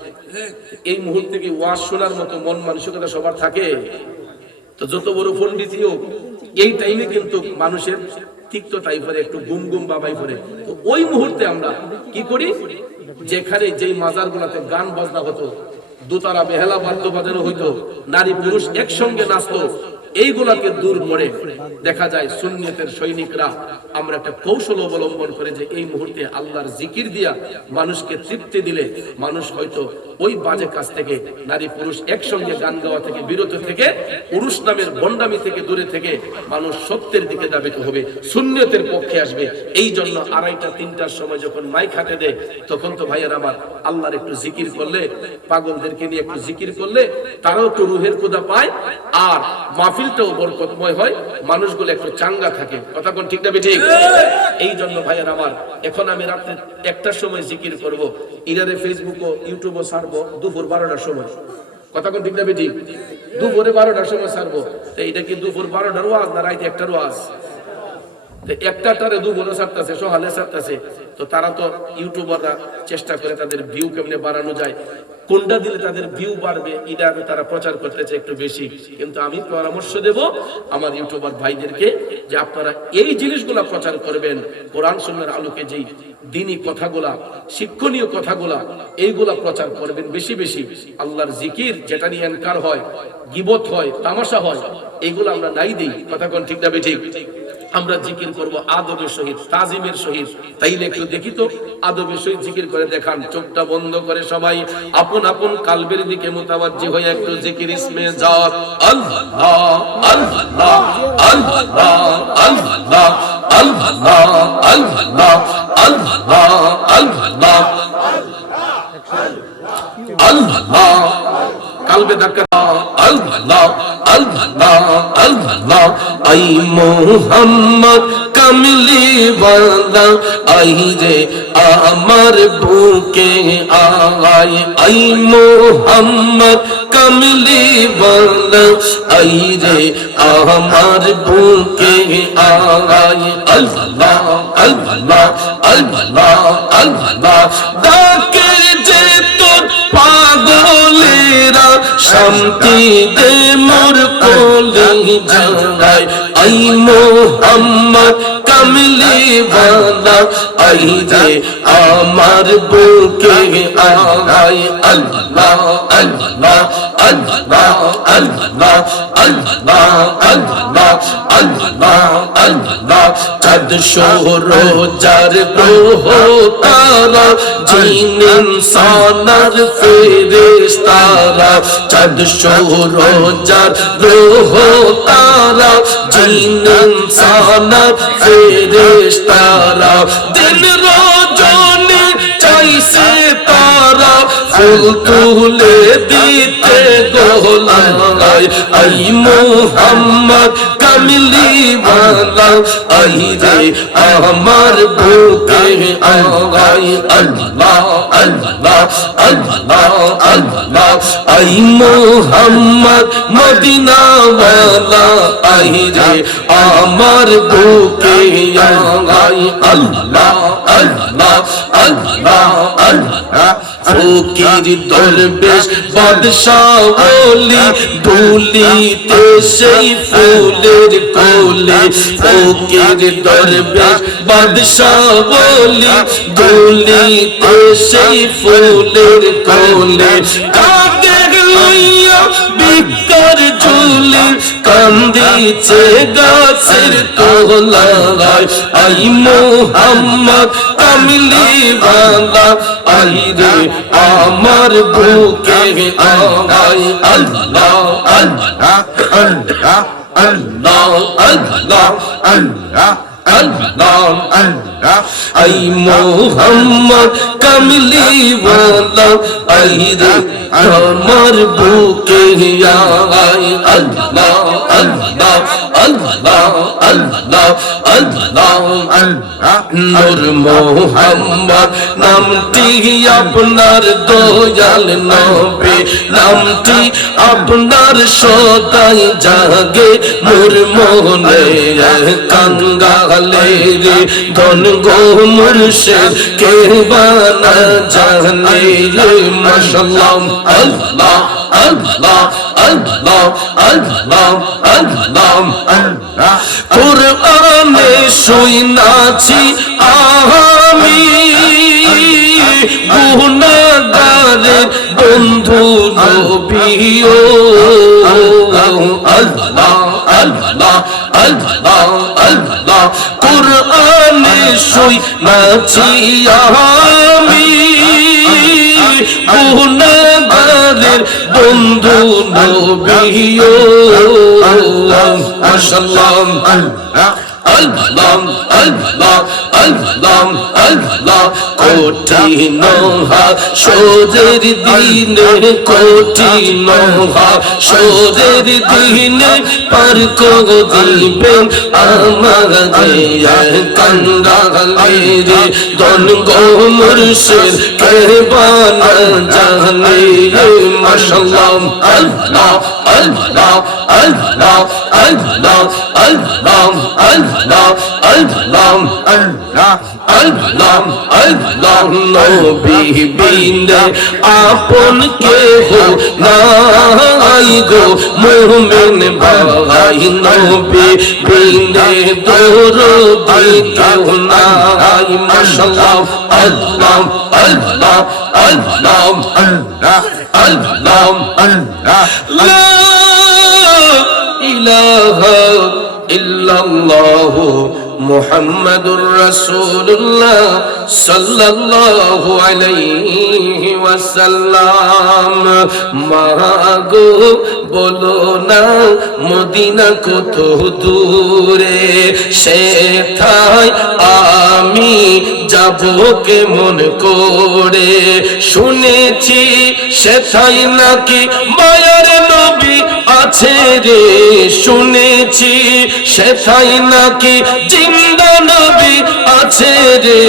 এই মুহূর্তে কি ওয়াজ শোনার মতো মন মানসিকতা সবার থাকে? তো যত বড় পণ্ডিতই হোক, এই টাইমে কিন্তু মানুষের তিক্ততাই পরে, একটু গুম গুম বাবাই পরে। তো ওই মুহূর্তে আমরা কি করি? যেখানে যেই মাজার গুলাতে গান বাজনা হতো, দোতারা বেহালা বাদ্য বাজানো হইতো, নারী পুরুষ একসঙ্গে নাচতো, এইগুলাকে দূর করে দেখা যায় সুন্নিয়তের সৈনিকরা আমরা একটা কৌশল অবলম্বন করে যে এই মুহূর্তে আল্লাহর জিকির দিয়া মানুষকে তৃপ্তি দিলে মানুষ হয়তো ওই বাজে কাজ থেকে, নারী পুরুষ একসঙ্গে গান গাওয়া থেকে বিরত থেকে, পুরুষ নামের বন্ডামি থেকে দূরে থেকে মানুষ সত্যের দিকে ধাবিত হবে, সুন্নিয়তের পক্ষে আসবে। এই জন্য 2:30টা 3টার সময় যখন মাইক হাতে দেয়, তখন তো ভাইয়ের আমার আল্লাহর একটু জিকির করলে, পাগলদেরকে নিয়ে একটু জিকির করলে তারাও একটু রুহের ক্ষুধা পায়, আর মাহফিলটাও বরকতময় হয়, মানুষগুলো একটু চাঙ্গা থাকে। কথা কোন ঠিক না বেঠিক? এই জন্য ভাইয়ের আমার, এখন আমি রাত্রে 1টার সময় জিকির করব, ইরারে ফেসবুক ও ইউটিউবও ছাড়বো দুপুর 12টার সময়। কথা কোন ঠিক না বেঠিক? দুপুরে 12টার সময় ছাড়বো। তো এটা কি দুপুর 12টার ওয়াজ না রাইতে 1টার ওয়াজ? একটাটারে দুপুরে ছাড়তেছে, সকালে ছাড়তেছে। তো তারা তো ইউটিউবাররা চেষ্টা করে তাদের ভিউ কেমনে বাড়ানো যায়, কোনটা দিলে তাদের ভিউ বাড়বে, এটা তারা প্রচার করতেছে একটু বেশি। কিন্তু আমি পরামর্শ দেব আমার ইউটিউবার ভাইদেরকে যে আপনারা এই জিনিসগুলা প্রচার করবেন, কোরআন সুন্নাহর আলোকে যেই দ্বীনি কথাগুলা, শিক্ষণীয় কথাগুলা, এইগুলা প্রচার করবেন বেশি বেশি। আল্লাহর জিকির যেটা নিয়ে এনকার হয়, গীবত হয়, তামাশা হয়, এইগুলো আমরা নাই দেই। কথা কোন ঠিক না বেঠিক? আমরা জিকির করব আদবের সহিত, তাজিমের সহিত। তাইলে একটু দেখি তো আদবের সহিত জিকির করে দেখান। চোখটা বন্ধ করে সবাই আপন আপন কালবের দিকে মুতাওয়াজ্জি হয়ে একটু জিকির ইসমে জাত আল্লাহ আল্লাহ আল্লাহ আল্লাহ আল্লাহ আল্লাহ আল্লাহ আল্লাহ আল্লাহ কালবে ধাক্কা আল্লাহ আল্লাহ আল্লাহ আই মোহাম্মদ কামলি ওয়ালা আই রে আমার বুকে আয় আই মোহাম্মদ কামলি ওয়ালা আই রে আমার বুকে আয় আল্লাহ আল্লাহ আল্লাহ আল্লাহ ডাকে যে তোর পাগলেরা শান্তি দে মোর কোলে যায় আই মোহাম্মদ কামলি ওয়ালা আই রে আমার বুকে আয় আল্লাহ আল্লাহ আল্লাহ আল্লাহ আল্লাহ আল্লাহ আল্লাহ আল্লাহ চাঁদ সূরজার গ্রহ তারা জিন ইনসানার ফেরেশতারা চাঁদ সূরজার গ্রহ তারা জিন ইনসানার ফেরেশতারা দিন রজনী চাইছে তারা ফুল তুলে দিতে গোলায় আই মোহাম্মদ কামলি ওয়ালা আই রে আমার বুকে আয় আল্লাহ আল্লাহ আল্লাহ আল্লাহ আই মোহাম্মদ মদিনা ওয়ালা আই রে আমার বুকে আয় আল্লাহ আল্লাহ আল্লাহ আল্লাহ ফকির দরবেশ বাদশাহ ওলি দুলিতে সেই ফুলের কোলে ফকির দরবেশ বাদশাহ ওলি দুলিতে সেই ফুলের কোলে কাকে লইয়া বিকর ঝুলি কান্দিছে গাছের তলায় আই মোহাম্মদ কামলি ওয়ালা আই রে আমার বুকে আয় আল্লাহ আল্লাহ আল্লাহ আল্লাহ আল্লাহ আল্লাহ আল্লাহ আল্লাহ আই মোহাম্মদ কামলি ওয়ালা আই রে আমার বুকে আয় আল্লাহ আল্লাহ আল্লাহ আল্লাহ আল্লাহ আল্লাহ নূর মোহাম্মদ নামটি আপনার দয়াল নবী নামটি আপনার সদাই জাগে মোর মনে কাঙ্গালে রে ধন গো মুর্শিদ কে বানা জানে রে মাশাআল্লাহ আল্লাহ আল্লাহ আল্লাহ আল্লাহ আল্লাহ আল্লাহ কুরআনে শুনাছি আমি গুনাহগারের বন্ধু নবী ও আল্লাহ আল্লাহ আল্লাহ আল্লাহ কুরআনে শুনাছি আমি গুনাহগারের বন্ধু নবী ও মাশাআল্লাহ আল্লাহ আল্লাহ আল্লাহ আল্লাহ আল্লাহ কোটি নহা শোদের দিনে কোটি নহা শোদের দিনে পার করে দিবেন আমাদের কান্দালে রে দন গো মুর্শিদ কে বানা জানে মাশাআল্লাহ আল্লাহ আল্লাহ আল্লাহ আল্লাহ আল্লাহ আল্লাহ আল্লাহ আল্লাহ আল্লাহ আল্লাহ নবী বিনে আপন কেহ নাই গো মুমিন ভাই নবী বিনে দরদি কেহ নাই মাশাআল্লাহ আল্লাহ আল্লাহ আল্লাহ আল্লাহ আল্লাহ আল্লাহ লা ইলাহা ইল্লাল্লাহু মুহাম্মাদুর রাসূলুল্লাহ সাল্লাল্লাহু আলাইহি ওয়াসাল্লাম মাগো বলো না মদিনা কত দূরে, সেথায় আমি যাব কেমন করে। শুনেছি সেথায় নাকি মায়ার নবী আছে রে, শুনেছি সেথায় নাকি জিন্দা নবী আছে রে।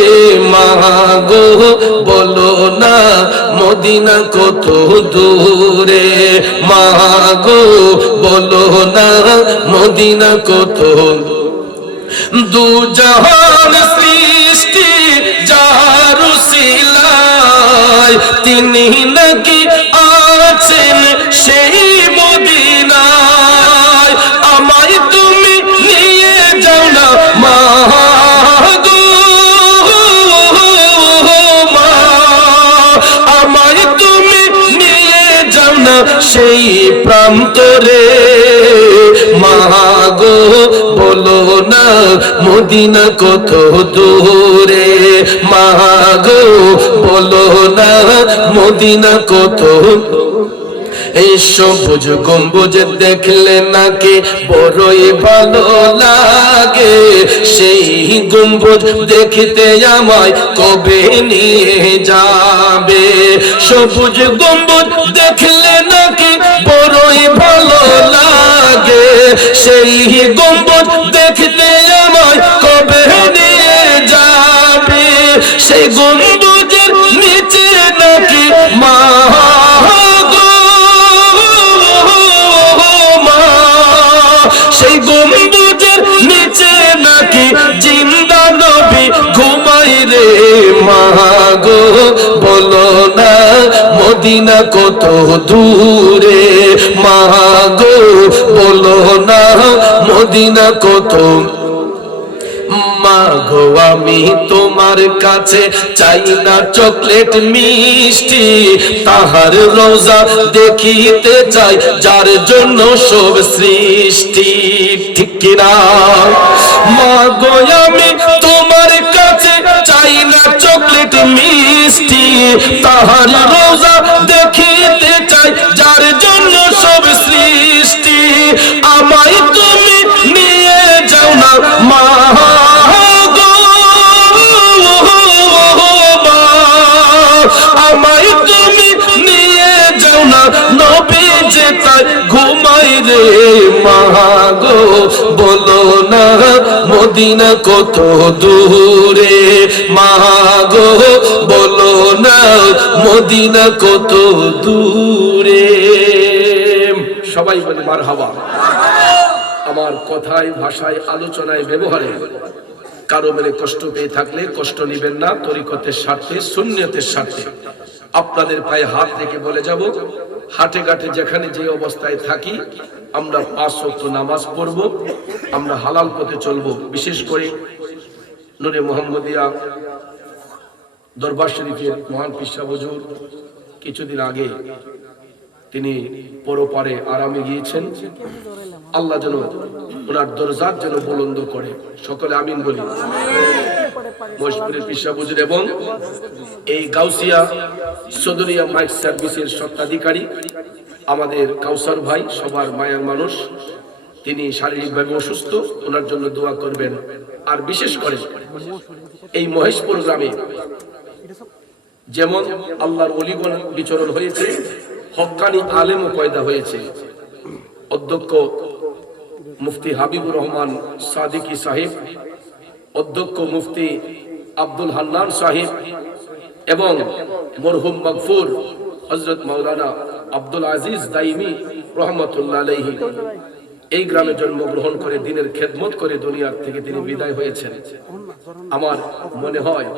মাগো বলো না মদিনা কত দূরে, মাগো বলো না মদিনা কত। দু জাহান সৃষ্টি যার উসিলায়, তিনি নাকি আছেন সেই মদিনায়। আমায় তুমি নিয়ে যাও না মা গো, মা আমায় তুমি নিয়ে যাও না সেই প্রান্তরে। মা গো বলো না মদিনা কত দূরে, মা গো বলো না মদিনা কত। এই সবুজ গম্বুজ দেখলে নাকি বড়ই ভালো লাগে, সেই গম্বুজ দেখতে আমায় কবে নিয়ে যাবে। সবুজ গম্বুজ দেখলে নাকি বড়ই ভালো লাগে, সেই গম্বুজ দেখতে আমায় কবে নিয়ে যাবে। সেই গম্বুজের নিচে নাকি মা গো, মা সেই গম্বুজের নিচে নাকি জিন্দা নবী ঘুমাই রে। মা গো বলো না মদিনা কত দূরে, মা গো বলো না মদিনা কত। মা গো আমি তোমার কাছে চাই না চকলেট মিষ্টি, তাহার রোজা দেখিতে চাই যার জন্য সব সৃষ্টি। ঠিক কিনা? মা গো আমি তোমার কাছে চাই না চকলেট মিষ্টি, তাহার রোজা দেখিতে চাই যার জন্য সব সৃষ্টি। আমায় তুমি নিয়ে যাও না মা গো, আমায় তুমি নিয়ে যাও না নবী যেথায় ঘুমাই রে। মা গো বলো না মদিনা কত দূরে, মা গো বলো না মদিনা কত দূরে। সবাই বলে মারহাবা। আমার কথায় ভাষায় আলোচনায় ব্যবহারে কারো মেরে কষ্ট পেয়ে থাকলে কষ্ট নিবেন না, তরিকতের স্বার্থে সুন্নিয়তের স্বার্থে আপনাদের পায়ে হাত রেখে বলে যাব, হাটে ঘাটে যেখানে যে অবস্থায় থাকি আমরা 5 ওয়াক্ত নামাজ পড়ব, আমরা হালাল পথে চলবো। বিশেষ করে নূরে মুহাম্মদিয়া দরবার শরীফের মহান পীর সাহেব হুজুর কিছুদিন আগে তিনি পরপারে আরামে গিয়েছেন। আল্লাহ যেন ওনার দরজাত যেন বুলন্দ করে, সকলে আমিন বলি। মহেশপুরের পীর সাহেব হুজুর এবং এই গাউসিয়া সদরিয়া মাইক সার্ভিসের স্বত্বাধিকারী আমাদের কাউসার ভাই, সবার মায়ের মানুষ, তিনি শারীরিকভাবে অসুস্থ, ওনার জন্য দোয়া করবেন। আর বিশেষ করে এই মহেশপুর গ্রামে যেমন আল্লাহর ওলিগণ বিচরণ হয়েছে, হক্কানি আলেমও পয়দা হয়েছে। অধ্যক্ষ মুফতি হাবিবুর রহমান সাদিকি সাহেব, অধ্যক্ষ মুফতি আব্দুল হান্নান সাহেব এবং মরহুম মাগফুর হযরত মাওলানা আব্দুল আজিজ দাইমি রহমাতুল্লাহ আলাইহি এই গ্রামে জন্মগ্রহণ করে দিনের খেদমত করে দুনিয়ার থেকে তিনি বিদায় হয়েছেন। আমার মনে হয়